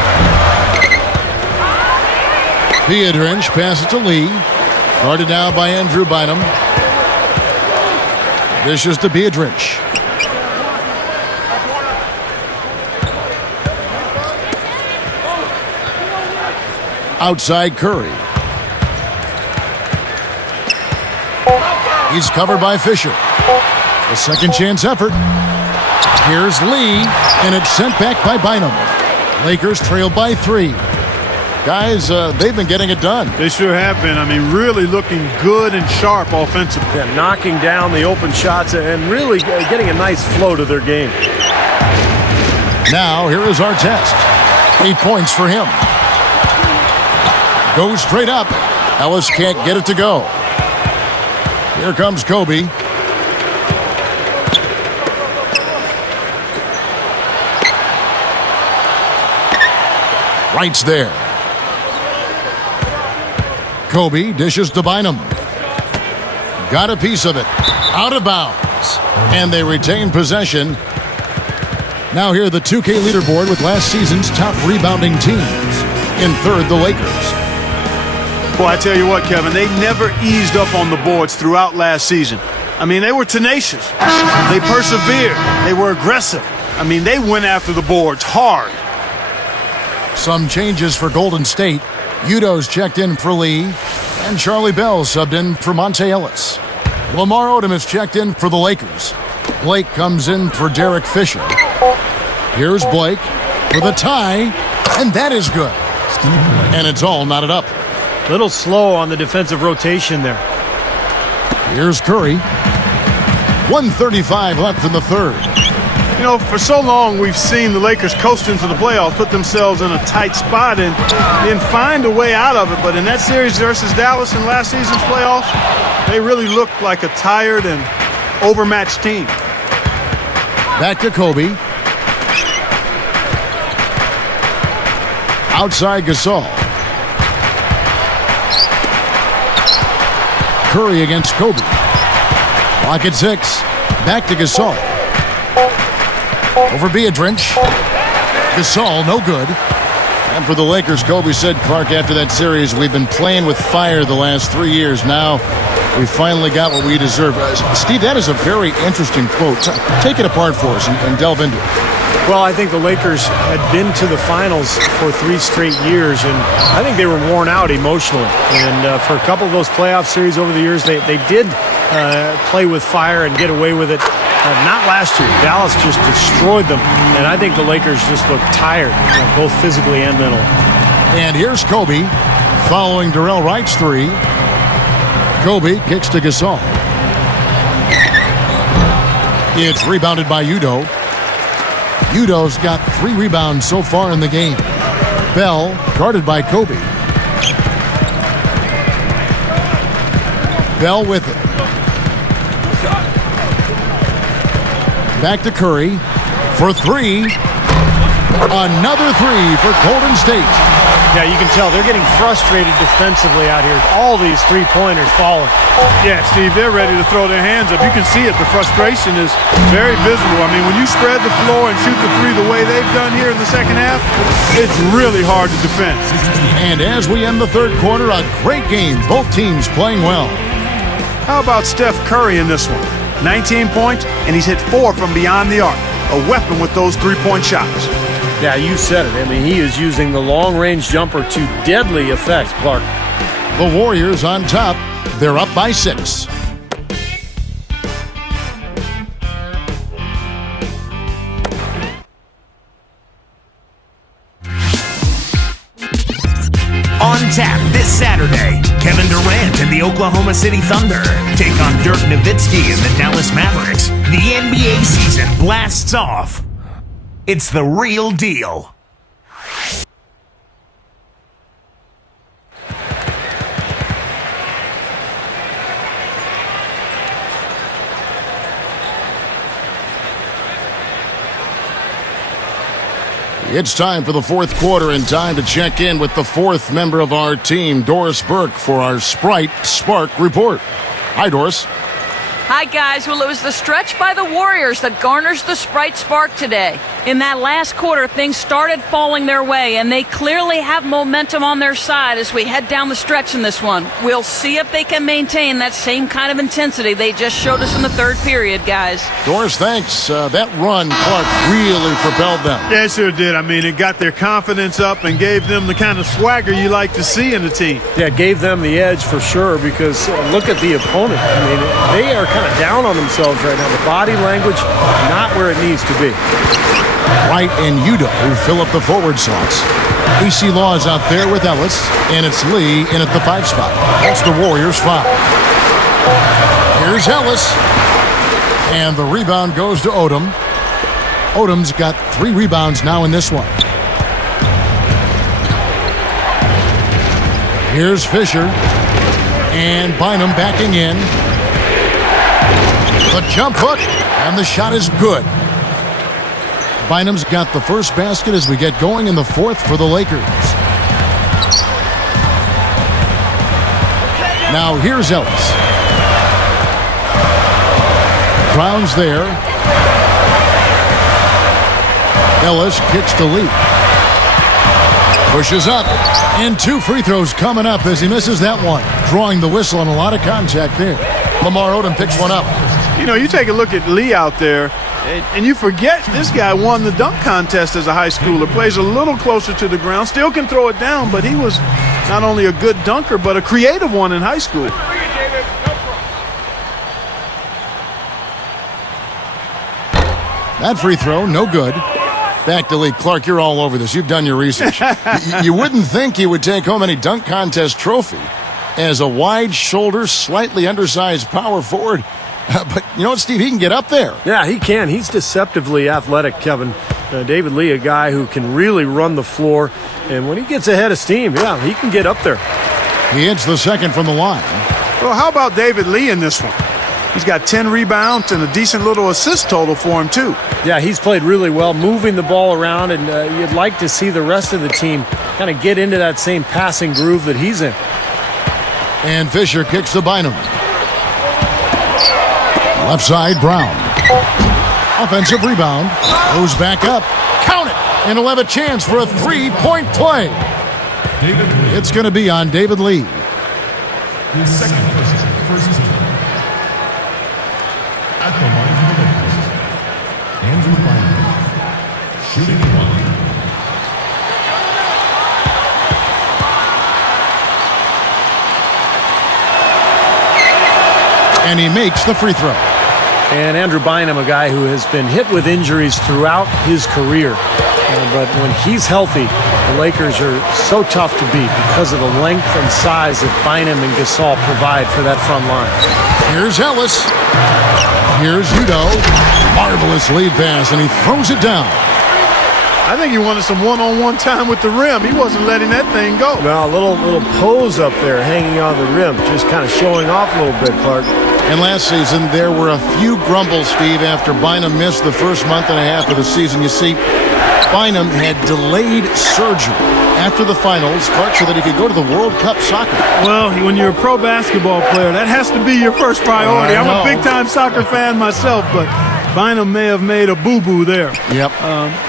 Piedrinch passes to Lee. Guarded now by Andrew Bynum. Dishes to Piedrinch. Outside Curry. He's covered by Fisher. A second chance effort. Here's Lee, and it's sent back by Bynum. Lakers trail by 3. Guys, they've been getting it done. They sure have been. I mean, really looking good and sharp offensively. Yeah, knocking down the open shots and really getting a nice flow to their game. Now, here is Artest. 8 points for him. Goes straight up. Ellis can't get it to go. Here comes Kobe. Right's there. Kobe dishes to Bynum. Got a piece of it. Out of bounds. And they retain possession. Now here the 2K leaderboard with last season's top rebounding teams. In third, the Lakers. Well, I tell you what, Kevin, they never eased up on the boards throughout last season. I mean, they were tenacious. They persevered. They were aggressive. I mean, they went after the boards hard. Some changes for Golden State. Udo's checked in for Lee, and Charlie Bell subbed in for Monte Ellis. Lamar Odom is checked in for the Lakers. Blake comes in for Derek Fisher. Here's Blake for the tie, and that is good. And it's all knotted up. Little slow on the defensive rotation there. Here's Curry. 1:35 left in the third. You know, for so long we've seen the Lakers coast into the playoffs, put themselves in a tight spot and then find a way out of it. But in that series versus Dallas in last season's playoffs, they really looked like a tired and overmatched team. Back to Kobe. Outside Gasol. Curry against Kobe. Lock at 6. Back to Gasol. Over Piedrinch. Gasol, no good. And for the Lakers, Kobe said, Clark, after that series, we've been playing with fire the last 3 years. Now we finally got what we deserve. Steve, that is a very interesting quote. Take it apart for us and delve into it. Well, I think the Lakers had been to the finals for 3 straight years, and I think they were worn out emotionally. And for a couple of those playoff series over the years, they did play with fire and get away with it. Not last year. Dallas just destroyed them, and I think the Lakers just looked tired, both physically and mentally. And here's Kobe following Darrell Wright's 3. Kobe kicks to Gasol. It's rebounded by Udoh. Udoh's got 3 rebounds so far in the game. Bell guarded by Kobe. Bell with it. Back to Curry for 3. Another 3 for Golden State. Yeah, you can tell they're getting frustrated defensively out here. All these three-pointers falling. Yeah, Steve, they're ready to throw their hands up. You can see it. The frustration is very visible. I mean, when you spread the floor and shoot the 3 the way they've done here in the second half, it's really hard to defend. And as we end the third quarter, a great game. Both teams playing well. How about Steph Curry in this one? 19 points, and he's hit 4 from beyond the arc. A weapon with those 3-point shots. Yeah, you said it. I mean, he is using the long-range jumper to deadly effect, Clark. The Warriors on top. They're up by 6. On tap this Saturday, Kevin Durant and the Oklahoma City Thunder take on Dirk Nowitzki and the Dallas Mavericks. The NBA season blasts off. It's the real deal. It's time for the fourth quarter and time to check in with the 4th member of our team, Doris Burke, for our Sprite Spark Report. Hi, Doris. Hi, guys. Well, it was the stretch by the Warriors that garners the Sprite Spark today. In that last quarter, things started falling their way, and they clearly have momentum on their side as we head down the stretch in this one. We'll see if they can maintain that same kind of intensity they just showed us in the third period, guys. Doris, thanks. That run, Clark, really propelled them. Yeah, it sure did. I mean, it got their confidence up and gave them the kind of swagger you like to see in a team. Yeah, it gave them the edge for sure because look at the opponent. I mean, they are kind of down on themselves right now. The body language, not where it needs to be. Wright and Udoh who fill up the forward slots. AC Law is out there with Ellis, and it's Lee in at the 5 spot. That's the Warriors' foul. Here's Ellis, and the rebound goes to Odom. Odom's got 3 rebounds now in this one. Here's Fisher, and Bynum backing in. The jump hook, and the shot is good. Bynum's got the first basket as we get going in the 4th for the Lakers. Now here's Ellis. Brown's there. Ellis kicks to Lee. Pushes up. And 2 free throws coming up as he misses that one. Drawing the whistle and a lot of contact there. Lamar Odom picks one up. You know, you take a look at Lee out there, and you forget this guy won the dunk contest as a high schooler. Plays a little closer to the ground. Still can throw it down, but he was not only a good dunker, but a creative one in high school. That free throw, no good. Back to Lee. Clark, you're all over this. You've done your research. You wouldn't think he would take home any dunk contest trophy as a wide-shoulder, slightly undersized power forward. But you know what, Steve? He can get up there. Yeah, he can. He's deceptively athletic, Kevin. David Lee, a guy who can really run the floor. And when he gets ahead of steam, yeah, he can get up there. He hits the second from the line. Well, how about David Lee in this one? He's got 10 rebounds and a decent little assist total for him, too. Yeah, he's played really well, moving the ball around, and you'd like to see the rest of the team kind of get into that same passing groove that he's in. And Fisher kicks to Bynum. Left side, Brown. Offensive rebound. Goes back up. Count it! And he'll have a chance for a 3-point play. It's going to be on David Lee. His second first team. At the line for the Lakers, Andrew Bynum. Shooting one. And he makes the free throw. And Andrew Bynum, a guy who has been hit with injuries throughout his career. But when he's healthy, the Lakers are so tough to beat because of the length and size that Bynum and Gasol provide for that front line. Here's Ellis. Here's Udo. Marvelous lead pass, and he throws it down. I think he wanted some one-on-one time with the rim. He wasn't letting that thing go. Well, a little pose up there hanging on the rim, just kind of showing off a little bit, Clark. And last season, there were a few grumbles, Steve, after Bynum missed the first month and a half of the season. You see, Bynum had delayed surgery after the finals, Clark, so that he could go to the World Cup soccer. Well, when you're a pro basketball player, that has to be your first priority. I'm a big-time soccer fan myself, but Bynum may have made a boo-boo there. Yep.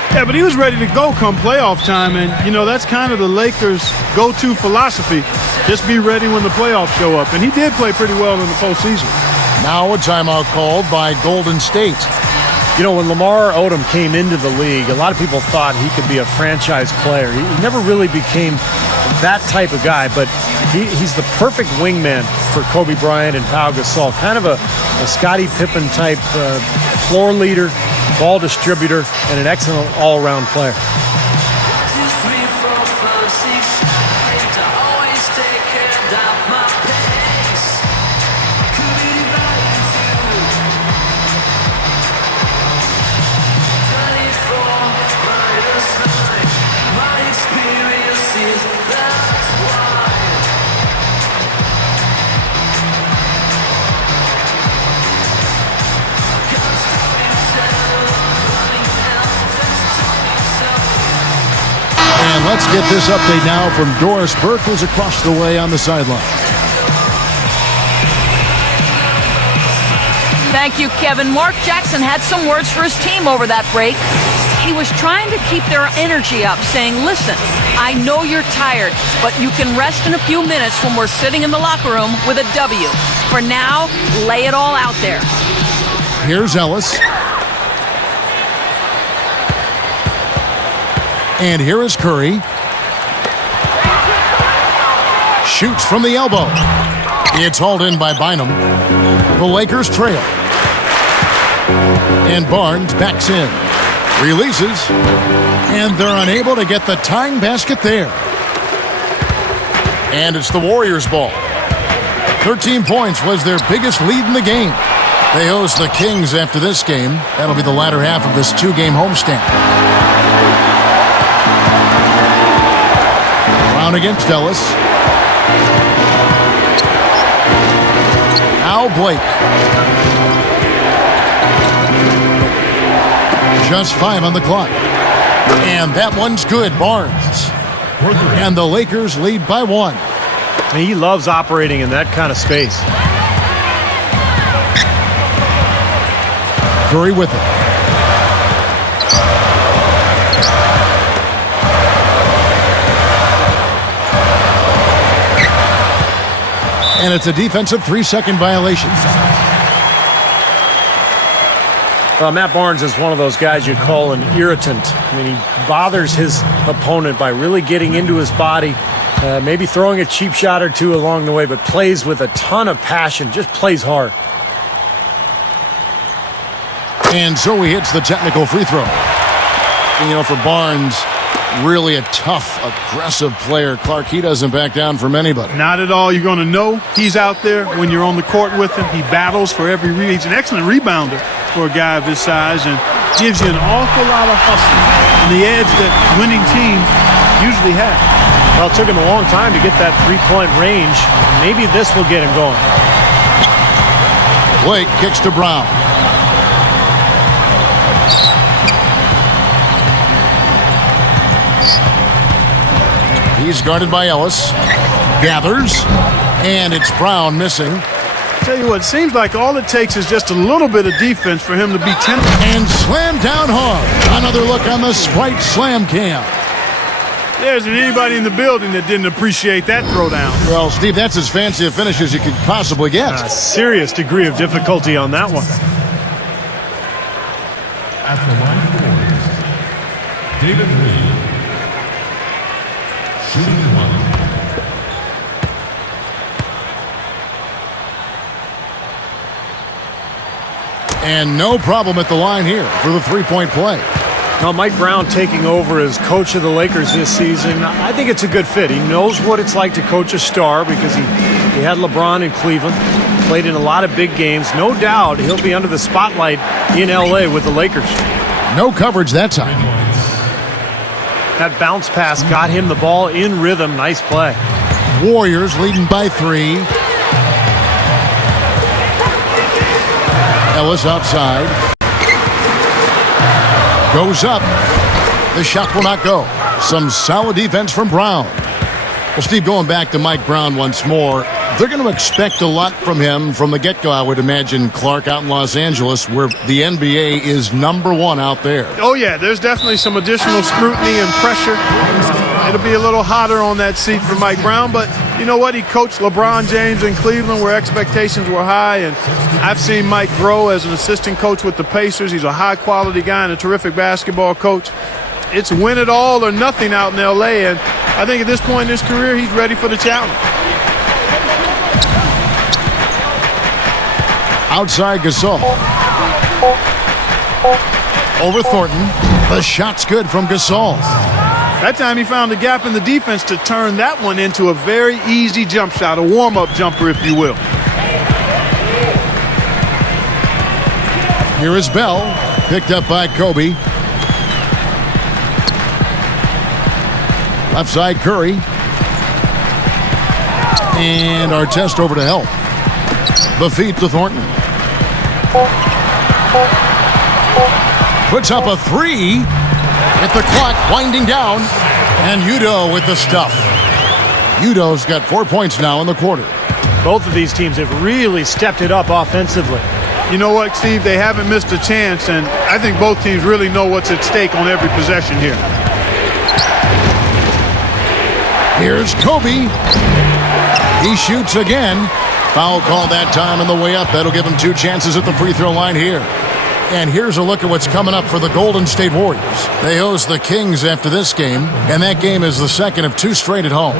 Yeah, but he was ready to go come playoff time, and, you know, that's kind of the Lakers' go-to philosophy. Just be ready when the playoffs show up. And he did play pretty well in the postseason. Now a timeout called by Golden State. You know, when Lamar Odom came into the league, a lot of people thought he could be a franchise player. He never really became that type of guy, but he's the perfect wingman for Kobe Bryant and Pau Gasol. Kind of a Scottie Pippen type floor leader, ball distributor, and an excellent all-around player. And let's get this update now from Doris Burke, who's across the way on the sideline. Thank you, Kevin. Mark Jackson had some words for his team over that break. He was trying to keep their energy up, saying, listen, I know you're tired, but you can rest in a few minutes when we're sitting in the locker room with a W. For now, lay it all out there. Here's Ellis. And here is Curry. Shoots from the elbow. It's hauled in by Bynum. The Lakers trail. And Barnes backs in. Releases. And they're unable to get the tying basket there. And it's the Warriors' ball. 13 points was their biggest lead in the game. They host the Kings after this game. That'll be the latter half of this two-game homestand. Brown against Ellis. Now Blake. Just 5 on the clock. And that one's good, Barnes. And the Lakers lead by 1. He loves operating in that kind of space. Curry with it. And it's a defensive 3-second violation. Well, Matt Barnes is one of those guys you call an irritant. I mean, he bothers his opponent by really getting into his body, maybe throwing a cheap shot or two along the way, but plays with a ton of passion, just plays hard. And so he hits the technical free throw. And, you know, for Barnes, really a tough, aggressive player. Clark, he doesn't back down from anybody. Not at all. You're going to know he's out there when you're on the court with him. He battles for every read. He's an excellent rebounder for a guy of his size and gives you an awful lot of hustle and the edge that winning teams usually have. Well, it took him a long time to get that three-point range. Maybe this will get him going. Blake kicks to Brown. He's guarded by Ellis. Gathers. And it's Brown missing. Tell you what, it seems like all it takes is just a little bit of defense for him to be tempted. And slammed down hard. Another look on the Sprite Slam Cam. There isn't anybody in the building that didn't appreciate that throwdown. Well, Steve, that's as fancy a finish as you could possibly get. A serious degree of difficulty on that one. At the line of David Lee. Shooting 1. And no problem at the line here for the three-point play. Now, Mike Brown taking over as coach of the Lakers this season, I think it's a good fit. He knows what it's like to coach a star because he had LeBron in Cleveland, played in a lot of big games. No doubt he'll be under the spotlight in L.A. with the Lakers. No coverage that time. That bounce pass got him the ball in rhythm. Nice play. Warriors leading by 3. Ellis outside. Goes up. The shot will not go. Some solid defense from Brown. Well, Steve, going back to Mike Brown once more, they're going to expect a lot from him from the get-go, I would imagine, Clark, out in Los Angeles, where the NBA is #1 out there. Oh, yeah, there's definitely some additional scrutiny and pressure. It'll be a little hotter on that seat for Mike Brown, but you know what? He coached LeBron James in Cleveland where expectations were high, and I've seen Mike grow as an assistant coach with the Pacers. He's a high-quality guy and a terrific basketball coach. It's win it all or nothing out in L.A., and I think at this point in his career, he's ready for the challenge. Outside Gasol. Over Thornton. The shot's good from Gasol. That time he found a gap in the defense to turn that one into a very easy jump shot, a warm-up jumper, if you will. Here is Bell, picked up by Kobe. Left side Curry. And Artest over to help. The feed to Thornton. Puts up a 3. With the clock winding down. And Udoh with the stuff. Udoh's got 4 points now in the quarter. Both of these teams have really stepped it up offensively. You know what, Steve? They haven't missed a chance, and I think both teams really know what's at stake on every possession here. Here's Kobe. He shoots again. Foul call that time on the way up. That'll give him 2 chances at the free throw line here. And here's a look at what's coming up for the Golden State Warriors. They host the Kings after this game, and that game is the second of 2 straight at home.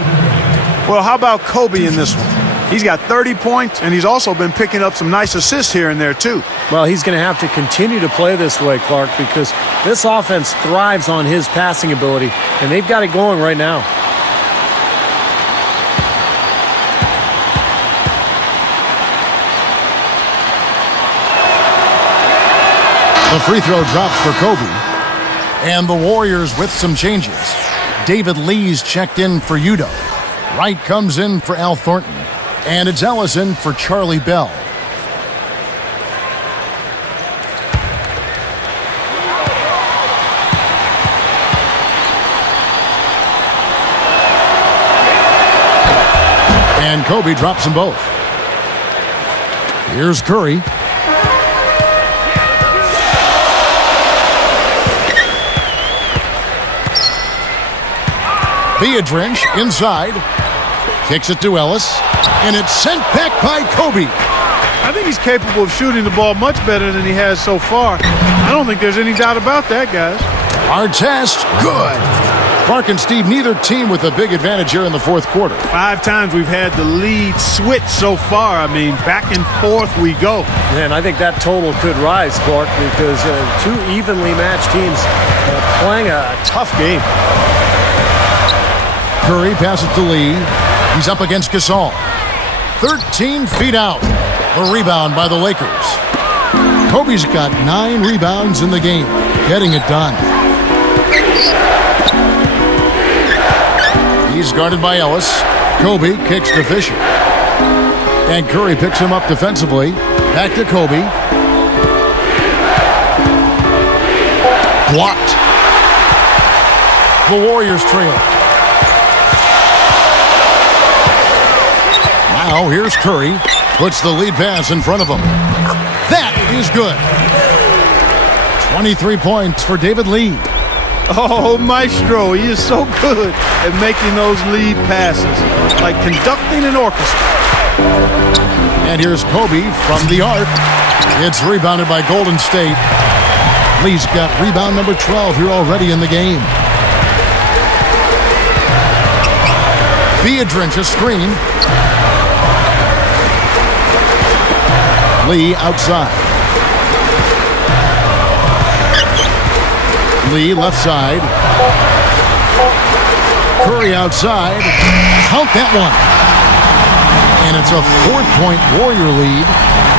Well, how about Kobe in this one? He's got 30 points, and he's also been picking up some nice assists here and there, too. Well, he's going to have to continue to play this way, Clark, because this offense thrives on his passing ability, and they've got it going right now. The free throw drops for Kobe. And the Warriors with some changes. David Lee's checked in for Udoh. Wright comes in for Al Thornton. And it's Ellison for Charlie Bell. And Kobe drops them both. Here's Curry. Beadrinch inside. Kicks it to Ellis. And it's sent back by Kobe. I think he's capable of shooting the ball much better than he has so far. I don't think there's any doubt about that, guys. Artest, good. Clark and Steve, neither team with a big advantage here in the fourth quarter. 5 times we've had the lead switch so far. I mean, back and forth we go. And I think that total could rise, Clark, because 2 evenly matched teams playing a tough game. Curry passes to Lee. He's up against Gasol. 13 feet out. The rebound by the Lakers. Kobe's got 9 rebounds in the game. Getting it done. He's guarded by Ellis. Kobe kicks to Fisher. And Curry picks him up defensively. Back to Kobe. Blocked. The Warriors trail. Now here's Curry. Puts the lead pass in front of him. That is good. 23 points for David Lee. Oh, Maestro, he is so good at making those lead passes, like conducting an orchestra. And here's Kobe from the arc. It's rebounded by Golden State. Lee's got rebound number 12 here already in the game. Viadrich a screen. Lee outside. Lee left side. Curry outside. Count that one. And it's a 4-point Warrior lead.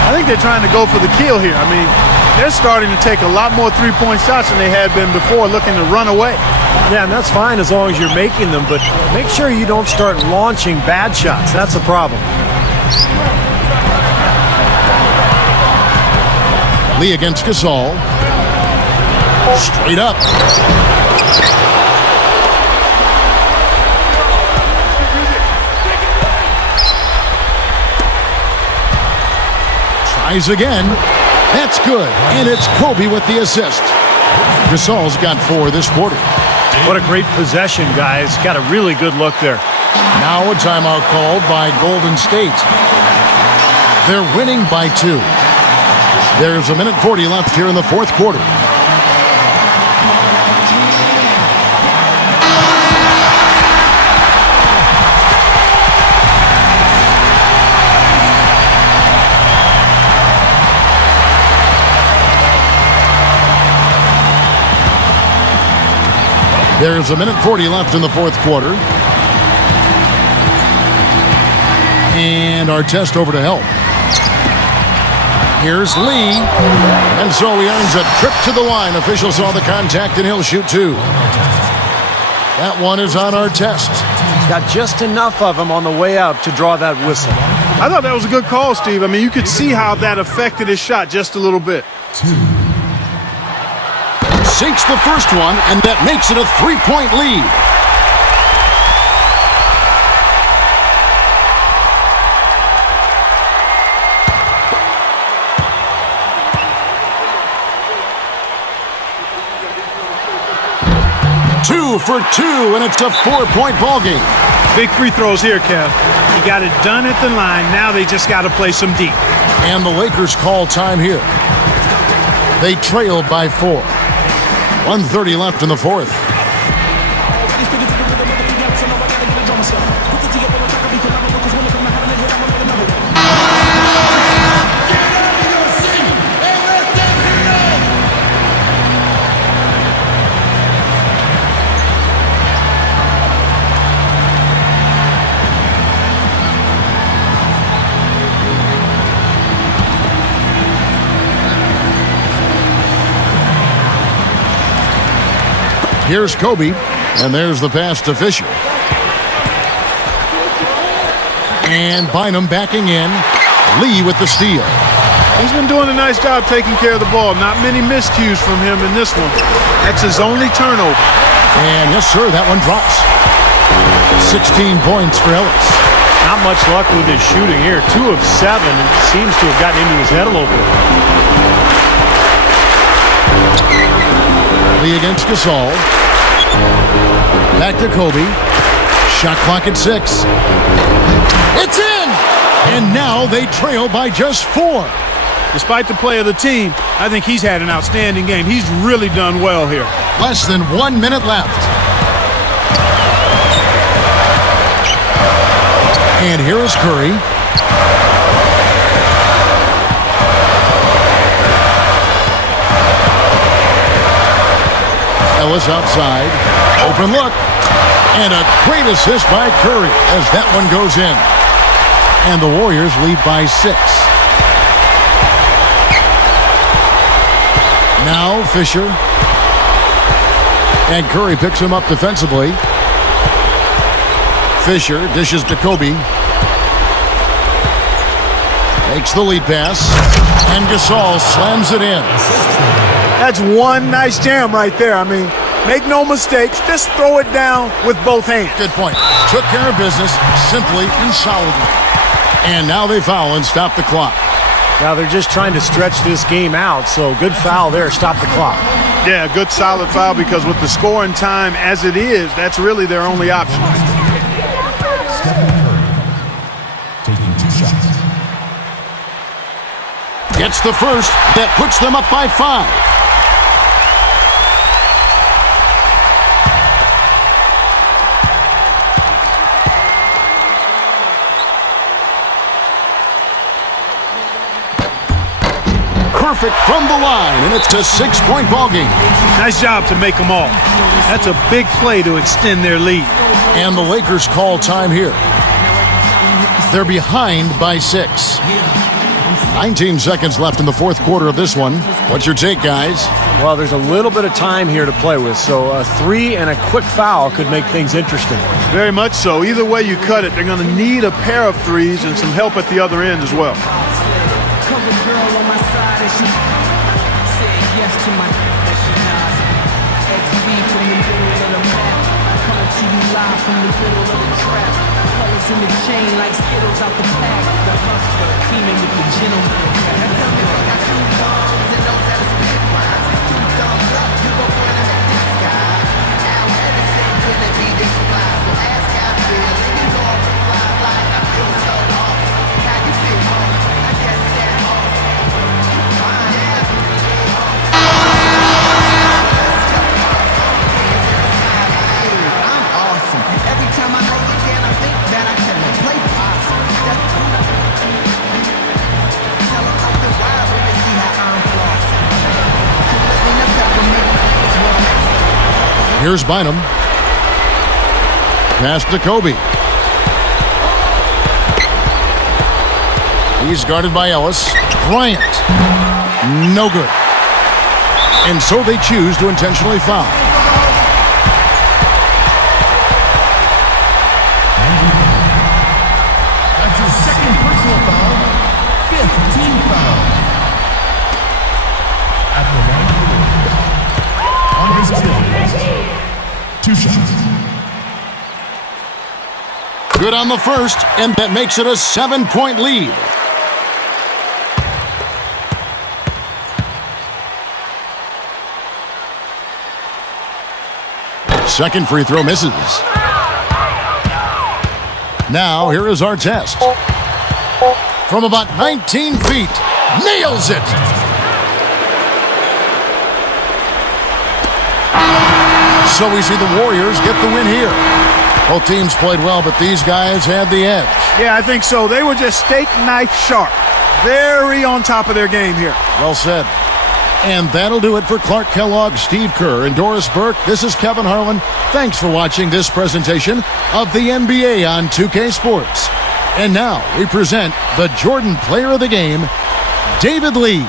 I think they're trying to go for the kill here. I mean, they're starting to take a lot more three-point shots than they had been before, looking to run away. Yeah, and that's fine as long as you're making them, but make sure you don't start launching bad shots. That's a problem. Lee against Gasol. Straight up. Tries again. That's good. And it's Kobe with the assist. Gasol's got 4 this quarter. What a great possession, guys. Got a really good look there. Now a timeout called by Golden State. They're winning by 2. There's 1:40 left here in the fourth quarter. There's 1:40 left in the fourth quarter. And our test over to help. Here's Lee. And so he earns a trip to the line. Official saw the contact and he'll shoot 2. That one is on our test. Got just enough of him on the way up to draw that whistle. I thought that was a good call, Steve. I mean, you could see how that affected his shot just a little bit. Sinks the first one, and that makes it a 3-point lead. Two for 2, and it's a 4-point ball game. Big free throws here, Kev. He got it done at the line. Now they just got to play some deep. And the Lakers call time here. They trail by 4. 1:30 left in the fourth. Here's Kobe, and there's the pass to Fisher. And Bynum backing in. Lee with the steal. He's been doing a nice job taking care of the ball. Not many miscues from him in this one. That's his only turnover. And yes, sir, that one drops. 16 points for Ellis. Not much luck with his shooting here. 2 of 7. It seems to have gotten into his head a little bit. Lee against Gasol. Back to Kobe. Shot clock at 6. It's in! And now they trail by just 4. Despite the play of the team, I think he's had an outstanding game. He's really done well here. Less than 1 minute left. And here is Curry. Ellis outside. Open look. And a great assist by Curry as that one goes in. And the Warriors lead by 6. Now Fisher. And Curry picks him up defensively. Fisher dishes to Kobe. Makes the lead pass. And Gasol slams it in. That's one nice jam right there. I mean, make no mistakes. Just throw it down with both hands. Good point. Took care of business simply and solidly. And now they foul and stop the clock. Now they're just trying to stretch this game out, so good foul there. Stop the clock. Yeah, good solid foul because with the scoring time as it is, that's really their only option. Taking 2 shots. Gets the first. That puts them up by 5. perfect from the line, and it's a 6-point ball game. Nice job to make them all. That's a big play to extend their lead. And the Lakers call time here. They're behind by 6. 19 seconds left in the fourth quarter of this one. What's your take, guys? Well, there's a little bit of time here to play with, so a 3 and a quick foul could make things interesting. Very much so. Either way you cut it, they're going to need a pair of threes and some help at the other end as well. In the chain like Skittles out the pack. The hustler teaming with the gentleman. Tell me I got 2 thumbs and those that spit rhymes. 2 thumbs up, you gon' point them at this guy. Al Edison couldn't be this fly. So ask how I feel, and you know I'm reply like I feel so lost. How you feel, boss? I guess that awesome. Fine, yeah. I'm awesome. Every time I lay it down, I think that I can play possum. Tell them open wide when they see how I'm flossing. Living the peppermint is what I'm. Here's Bynum. Pass to Kobe. He's guarded by Ellis. Bryant. No good. And so they choose to intentionally foul. That's your second personal foul. 5th team foul. At the line for on his kill. 2 shots. Good on the first, and that makes it a 7-point lead. Second free throw misses. Now, here is our test. From about 19 feet, nails it! So we see the Warriors get the win here. Both teams played well, but these guys had the edge. Yeah, I think so. They were just steak knife sharp. Very on top of their game here. Well said. And that'll do it for Clark Kellogg, Steve Kerr, and Doris Burke. This is Kevin Harlan. Thanks for watching this presentation of the NBA on 2K Sports. And now we present the Jordan Player of the Game, David Lee.